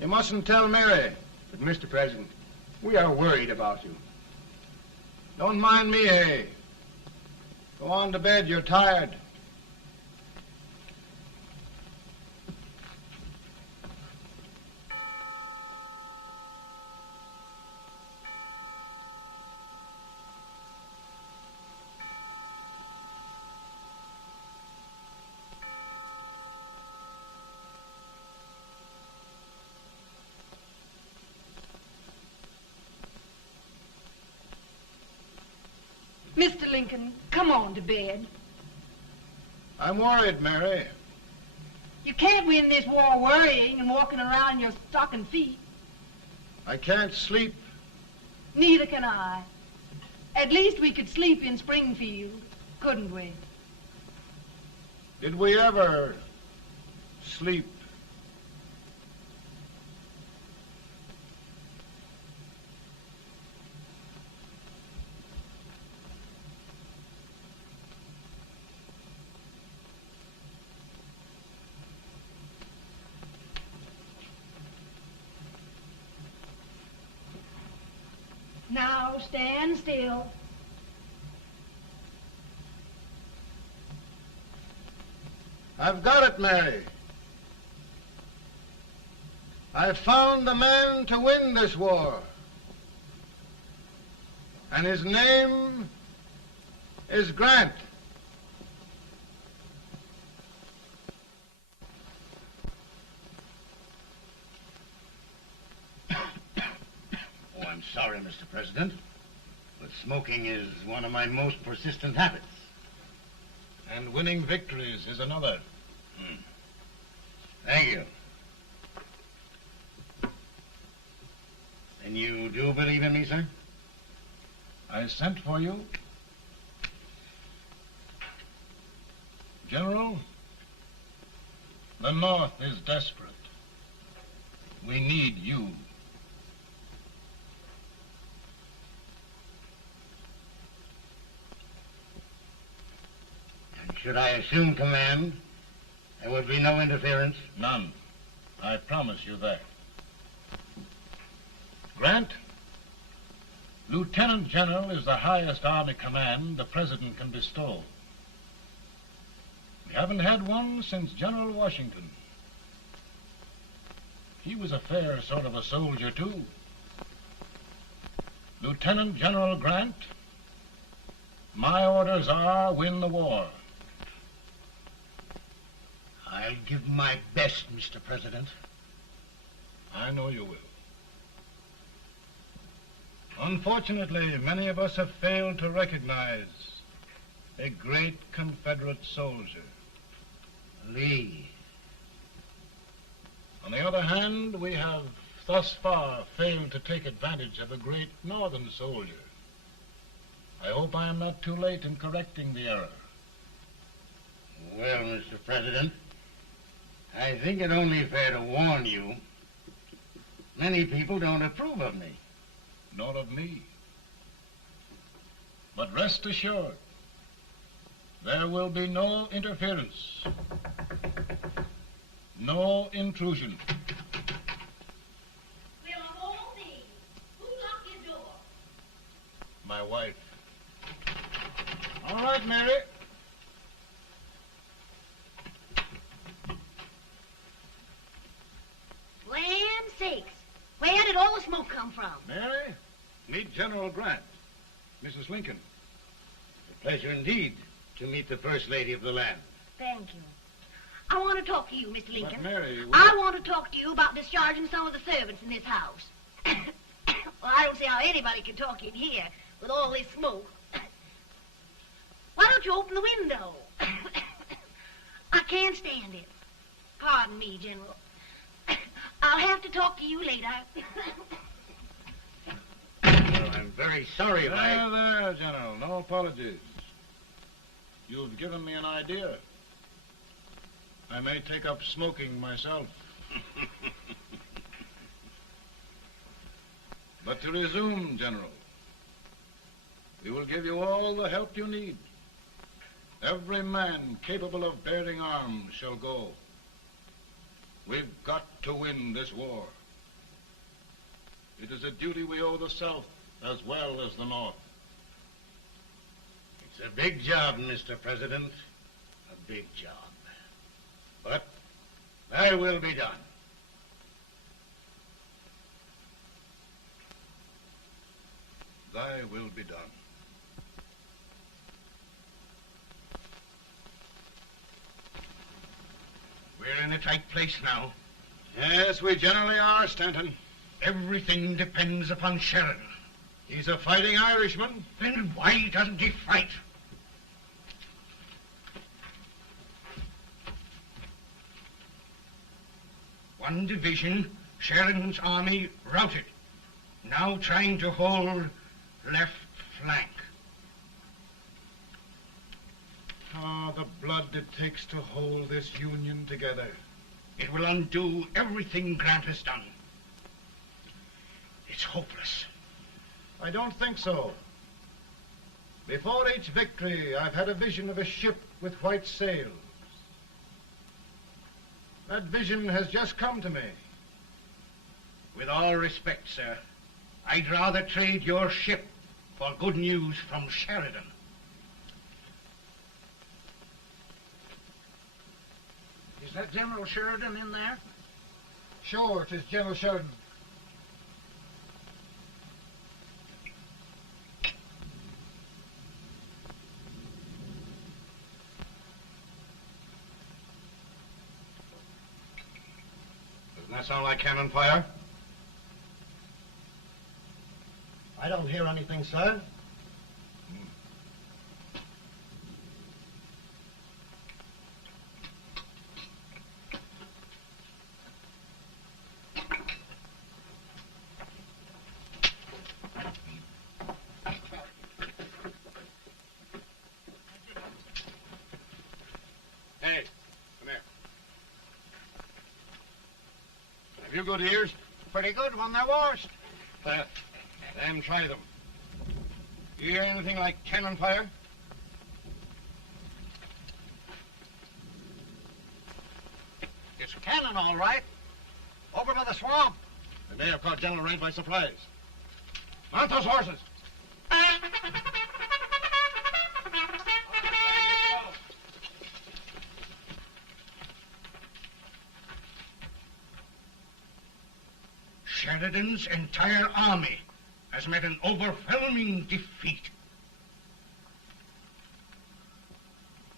You mustn't tell Mary. But, Mr. President, we are worried about you. Don't mind me, eh? Go on to bed. You're tired. Mr. Lincoln, come on to bed. I'm worried, Mary. You can't win this war worrying and walking around in your stocking feet. I can't sleep. Neither can I. At least we could sleep in Springfield, couldn't we? Did we ever sleep? Now stand still. I've got it, Mary. I've found the man to win this war. And his name is Grant. Oh, I'm sorry, Mr. President, but smoking is one of my most persistent habits. And winning victories is another. Thank you. And you do believe in me, sir? I sent for you. General, the North is desperate. We need you. And should I assume command, there would be no interference? None. I promise you that. Grant, Lieutenant General is the highest army command the President can bestow. We haven't had one since General Washington. He was a fair sort of a soldier, too. Lieutenant General Grant, my orders are win the war. I'll give my best, Mr. President. I know you will. Unfortunately, many of us have failed to recognize a great Confederate soldier, Lee. On the other hand, we have thus far failed to take advantage of a great Northern soldier. I hope I am not too late in correcting the error. Well, Mr. President, I think it only fair to warn you. Many people don't approve of me. Nor of me. But rest assured, there will be no interference, no intrusion. We'll all be. Who locked your door? My wife. All right, Mary. Land sakes. Where did all the smoke come from? Mary, meet General Grant, Mrs. Lincoln. It's a pleasure indeed to meet the First Lady of the land. Thank you. I want to talk to you, Mr. Lincoln. But Mary, I want to talk to you about discharging some of the servants in this house. Well, I don't see how anybody can talk in here with all this smoke. Why don't you open the window? I can't stand it. Pardon me, General. I'll have to talk to you later. Well, I'm very sorry if I... There, General. No apologies. You've given me an idea. I may take up smoking myself. But to resume, General, we will give you all the help you need. Every man capable of bearing arms shall go. We've got to win this war. It is a duty we owe the South as well as the North. It's a big job, Mr. President. A big job. But thy will be done. Thy will be done. We're in a tight place now. Yes, we generally are, Stanton. Everything depends upon Sheridan. He's a fighting Irishman. Then why doesn't he fight? One division, Sheridan's army, routed. Now trying to hold left flank. Ah, the blood it takes to hold this Union together. It will undo everything Grant has done. It's hopeless. I don't think so. Before each victory, I've had a vision of a ship with white sails. That vision has just come to me. With all respect, sir, I'd rather trade your ship for good news from Sheridan. Is that General Sheridan in there? Sure, it is General Sheridan. Doesn't that sound like cannon fire? I don't hear anything, sir. Hey, come here. Have you good ears? Pretty good when they're washed. Then try them. You hear anything like cannon fire? It's cannon, all right. Over by the swamp. They may have caught General Range by surprise. Mount those horses. Sheridan's entire army has met an overwhelming defeat.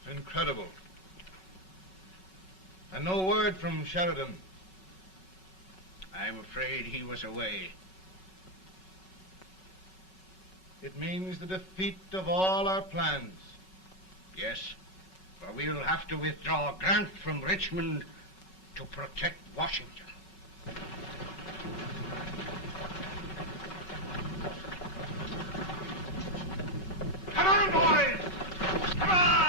It's incredible. And no word from Sheridan. I'm afraid he was away. It means the defeat of all our plans. Yes, for we'll have to withdraw Grant from Richmond to protect Washington. Come on, boys! Come on!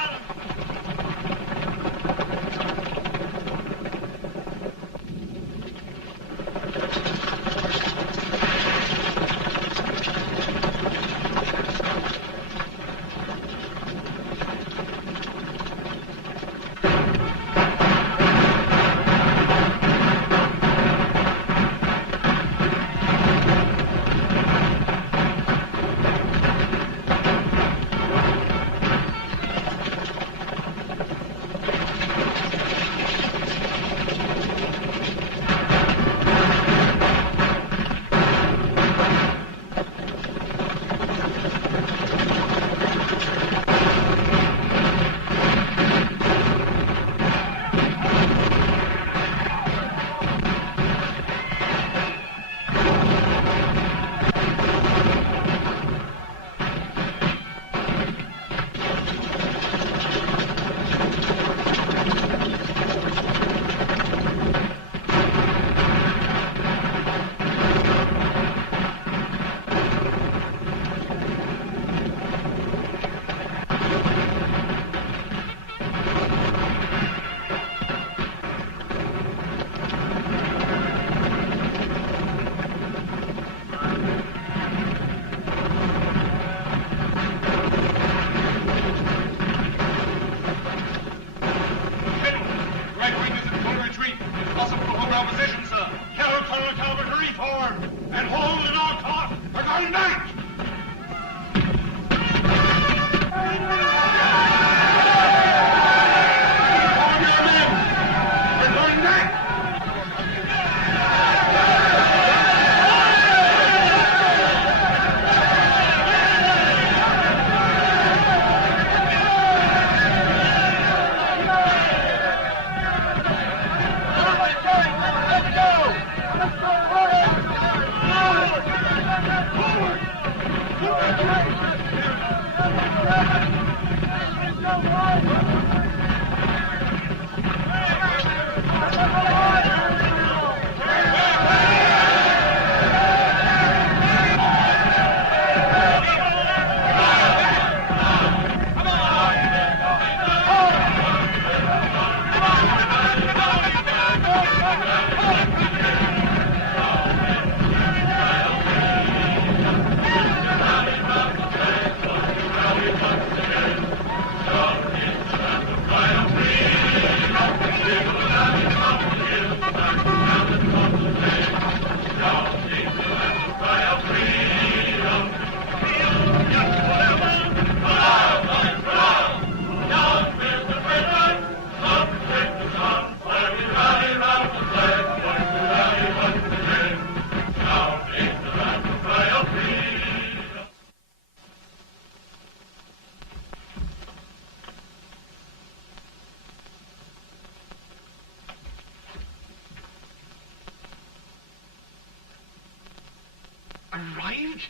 Arrived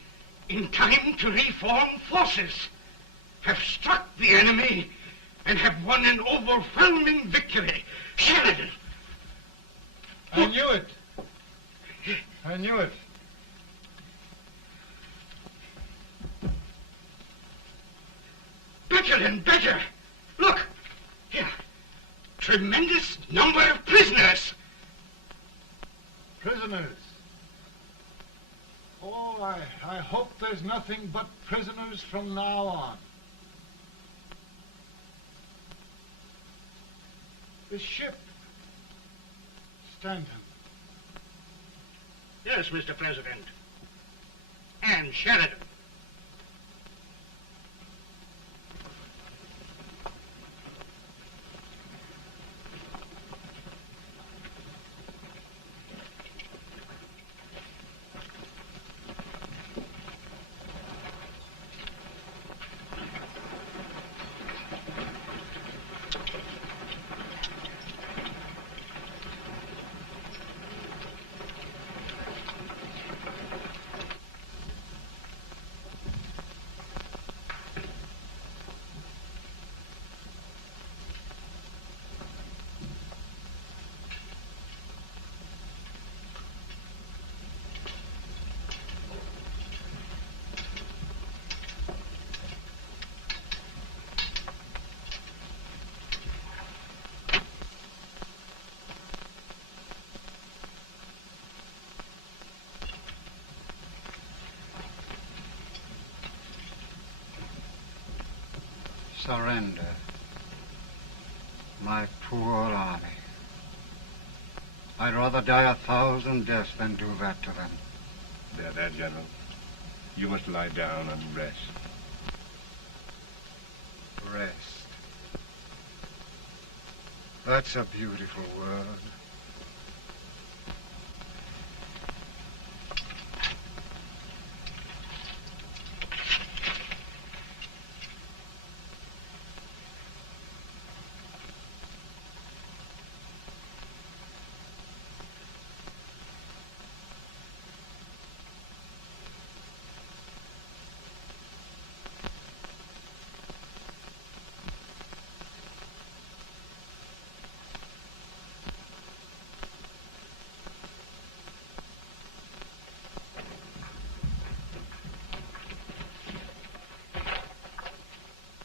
in time to reform forces, have struck the enemy, and have won an overwhelming victory. Sheridan! I knew it. I knew it. Better and better. Look, here. Tremendous number of prisoners. Prisoners. Oh, I hope there's nothing but prisoners from now on. The ship. Stanton. Yes, Mr. President. And Sheridan. Surrender. My poor army. I'd rather die 1,000 deaths than do that to them. There, General. You must lie down and rest. Rest. That's a beautiful word.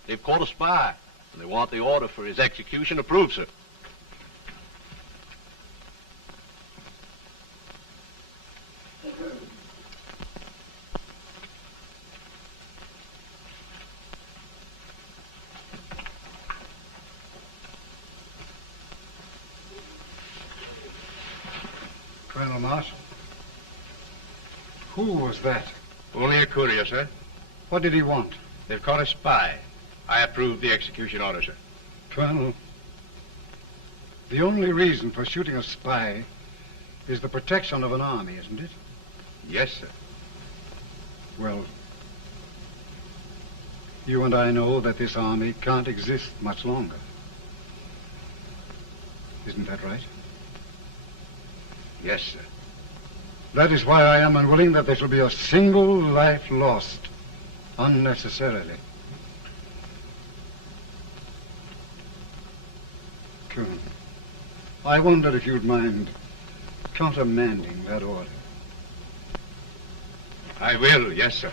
They've caught a spy, and they want the order for his execution approved, sir. Colonel Marshall. Who was that? Only a courier, sir. What did he want? They've caught a spy. I approve the execution order, sir. Colonel, the only reason for shooting a spy is the protection of an army, isn't it? Yes, sir. Well, you and I know that this army can't exist much longer. Isn't that right? Yes, sir. That is why I am unwilling that there shall be a single life lost unnecessarily. Sherman, I wondered if you'd mind countermanding that order. I will, yes, sir.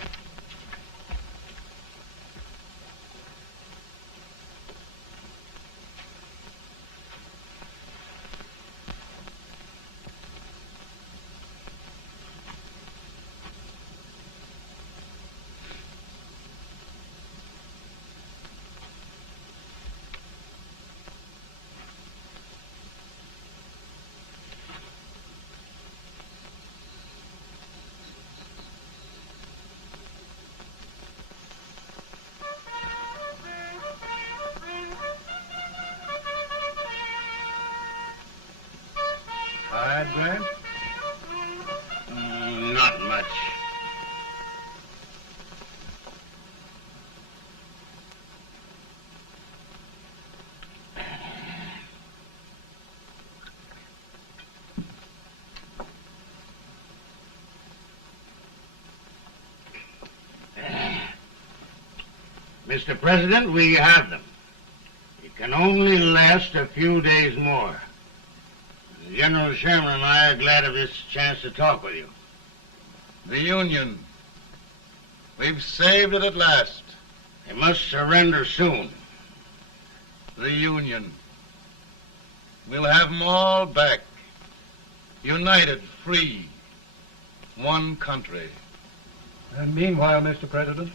Tired, Grant? Not much. Mr. President, we have them. It can only last a few days more. General Sherman and I are glad of this chance to talk with you. The Union. We've saved it at last. They must surrender soon. The Union. We'll have them all back. United, free. One country. And meanwhile, Mr. President,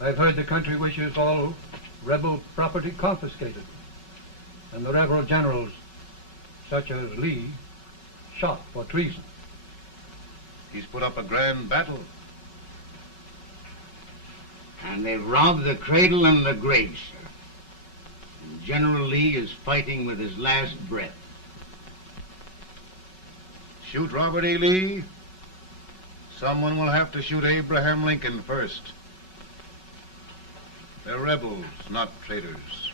I've heard the country wishes all rebel property confiscated, and the rebel generals, such as Lee, shot for treason. He's put up a grand battle. And they've robbed the cradle and the grave, sir. And General Lee is fighting with his last breath. Shoot Robert E. Lee? Someone will have to shoot Abraham Lincoln first. They're rebels, not traitors.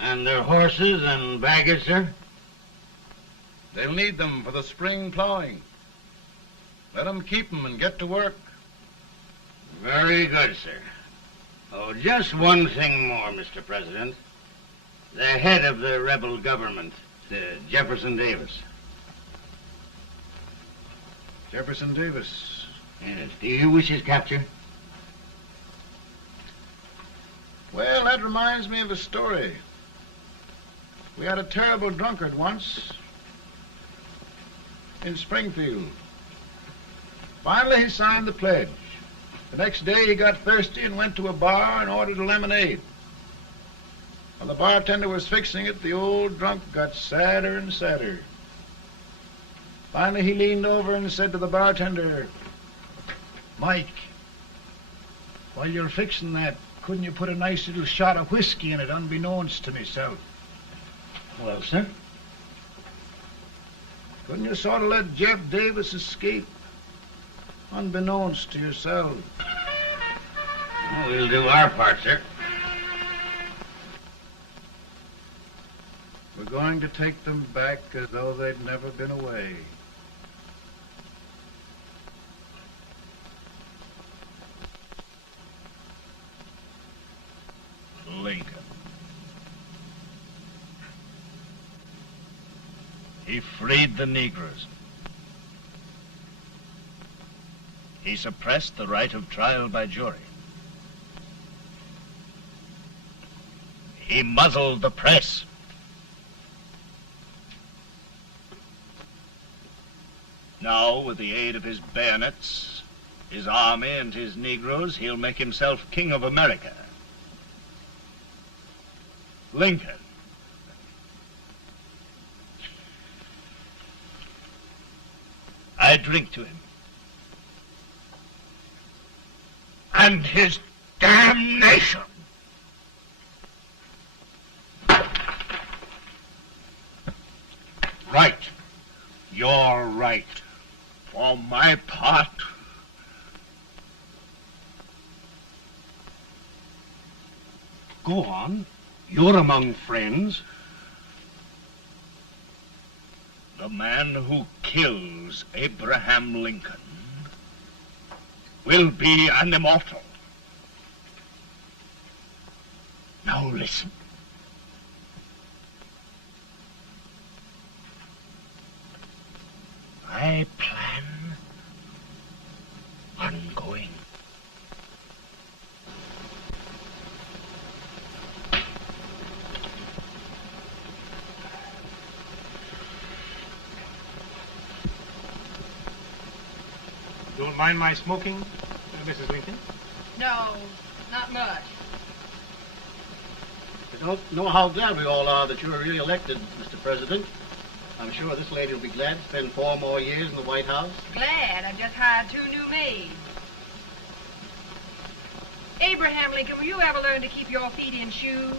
And their horses and baggage, sir? They'll need them for the spring plowing. Let them keep them and get to work. Very good, sir. Oh, just one thing more, Mr. President. The head of the rebel government, Jefferson Davis. Jefferson Davis? Yes. Do you wish his capture? Well, that reminds me of a story. We had a terrible drunkard once in Springfield. Finally, he signed the pledge. The next day, he got thirsty and went to a bar and ordered a lemonade. While the bartender was fixing it, the old drunk got sadder and sadder. Finally, he leaned over and said to the bartender, "Mike, while you're fixing that, couldn't you put a nice little shot of whiskey in it, unbeknownst to myself?" Well, sir? Couldn't you sort of let Jeff Davis escape, unbeknownst to yourself? Well, we'll do our part, sir. We're going to take them back as though they'd never been away. Lincoln. He freed the Negroes. He suppressed the right of trial by jury. He muzzled the press. Now, with the aid of his bayonets, his army, and his Negroes, he'll make himself king of America. Lincoln. I drink to him. And his damnation. Right. You're right. For my part, Go on. You're among friends. the man who kills Abraham Lincoln will be an immortal. Now listen. my plan ongoing. Don't mind my smoking, Mrs. Lincoln? No, not much. I don't know how glad we all are that you're re-elected, Mr. President. I'm sure this lady will be glad to spend 4 more years in the White House. Glad. I've just hired 2 new maids. Abraham Lincoln, will you ever learn to keep your feet in shoes?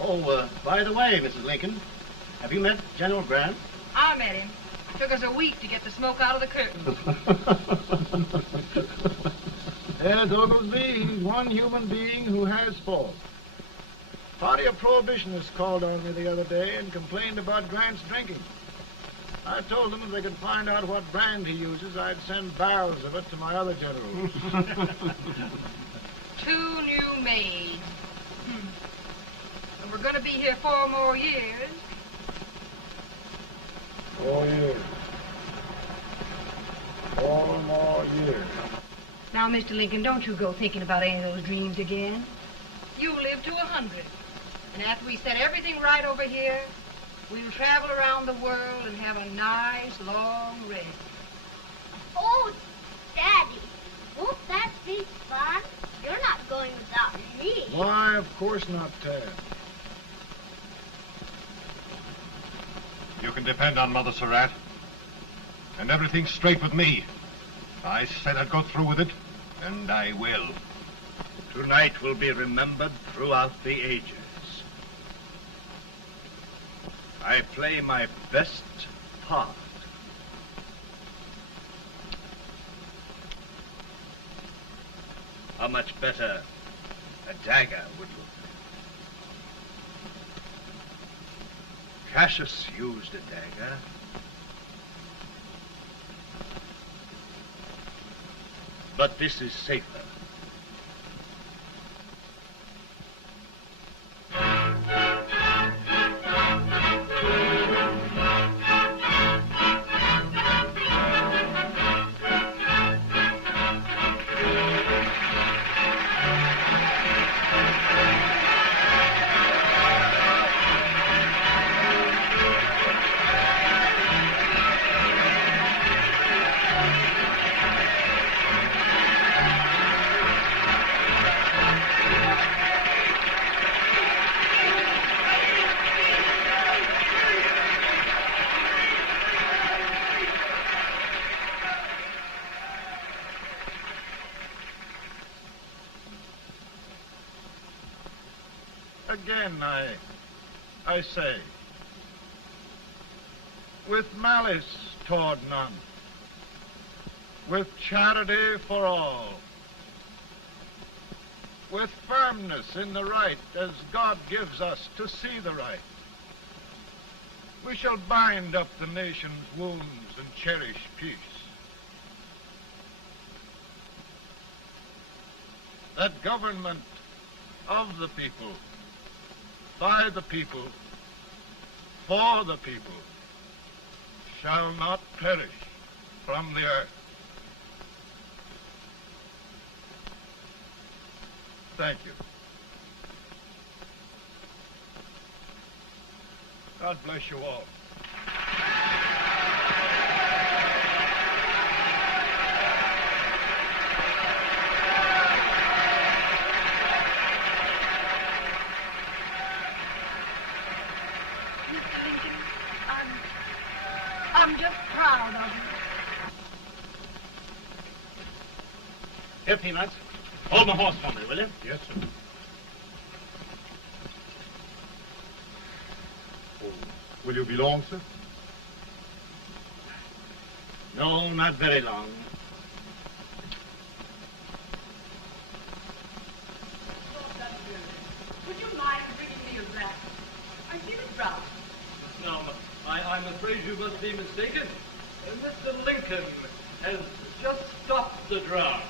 Oh, by the way, Mrs. Lincoln, have you met General Grant? I met him. Took us a week to get the smoke out of the curtain. Yes, Oglesby, he's one human being who has faults. Party of Prohibitionists called on me the other day and complained about Grant's drinking. I told them if they could find out what brand he uses, I'd send barrels of it to my other generals. 2 new maids. And we're going to be here 4 more years. 4 years. 4 more years. Now, Mr. Lincoln, don't you go thinking about any of those dreams again. You live to 100. And after we set everything right over here, we'll travel around the world and have a nice, long rest. Oh, Daddy, won't that be fun? You're not going without me. Why, of course not, Tad. You can depend on Mother Surratt. And everything's straight with me. I said I'd go through with it, and I will. Tonight will be remembered throughout the ages. I play my best part. How much better a dagger would look. Cassius used a dagger. But this is safer. Again, I say, with malice toward none, with charity for all, with firmness in the right as God gives us to see the right, we shall bind up the nation's wounds and cherish peace. That government of the people, by the people, for the people, shall not perish from the earth. Thank you. God bless you all. I'm just proud of you. Here, Peanuts. Hold my horse for me, will you? Yes, sir. Oh, will you be long, sir? No, not very long. Would you mind bringing me a glass? I feel it brown. No, I'm afraid you must be mistaken. Mr. Lincoln has just stopped the draft.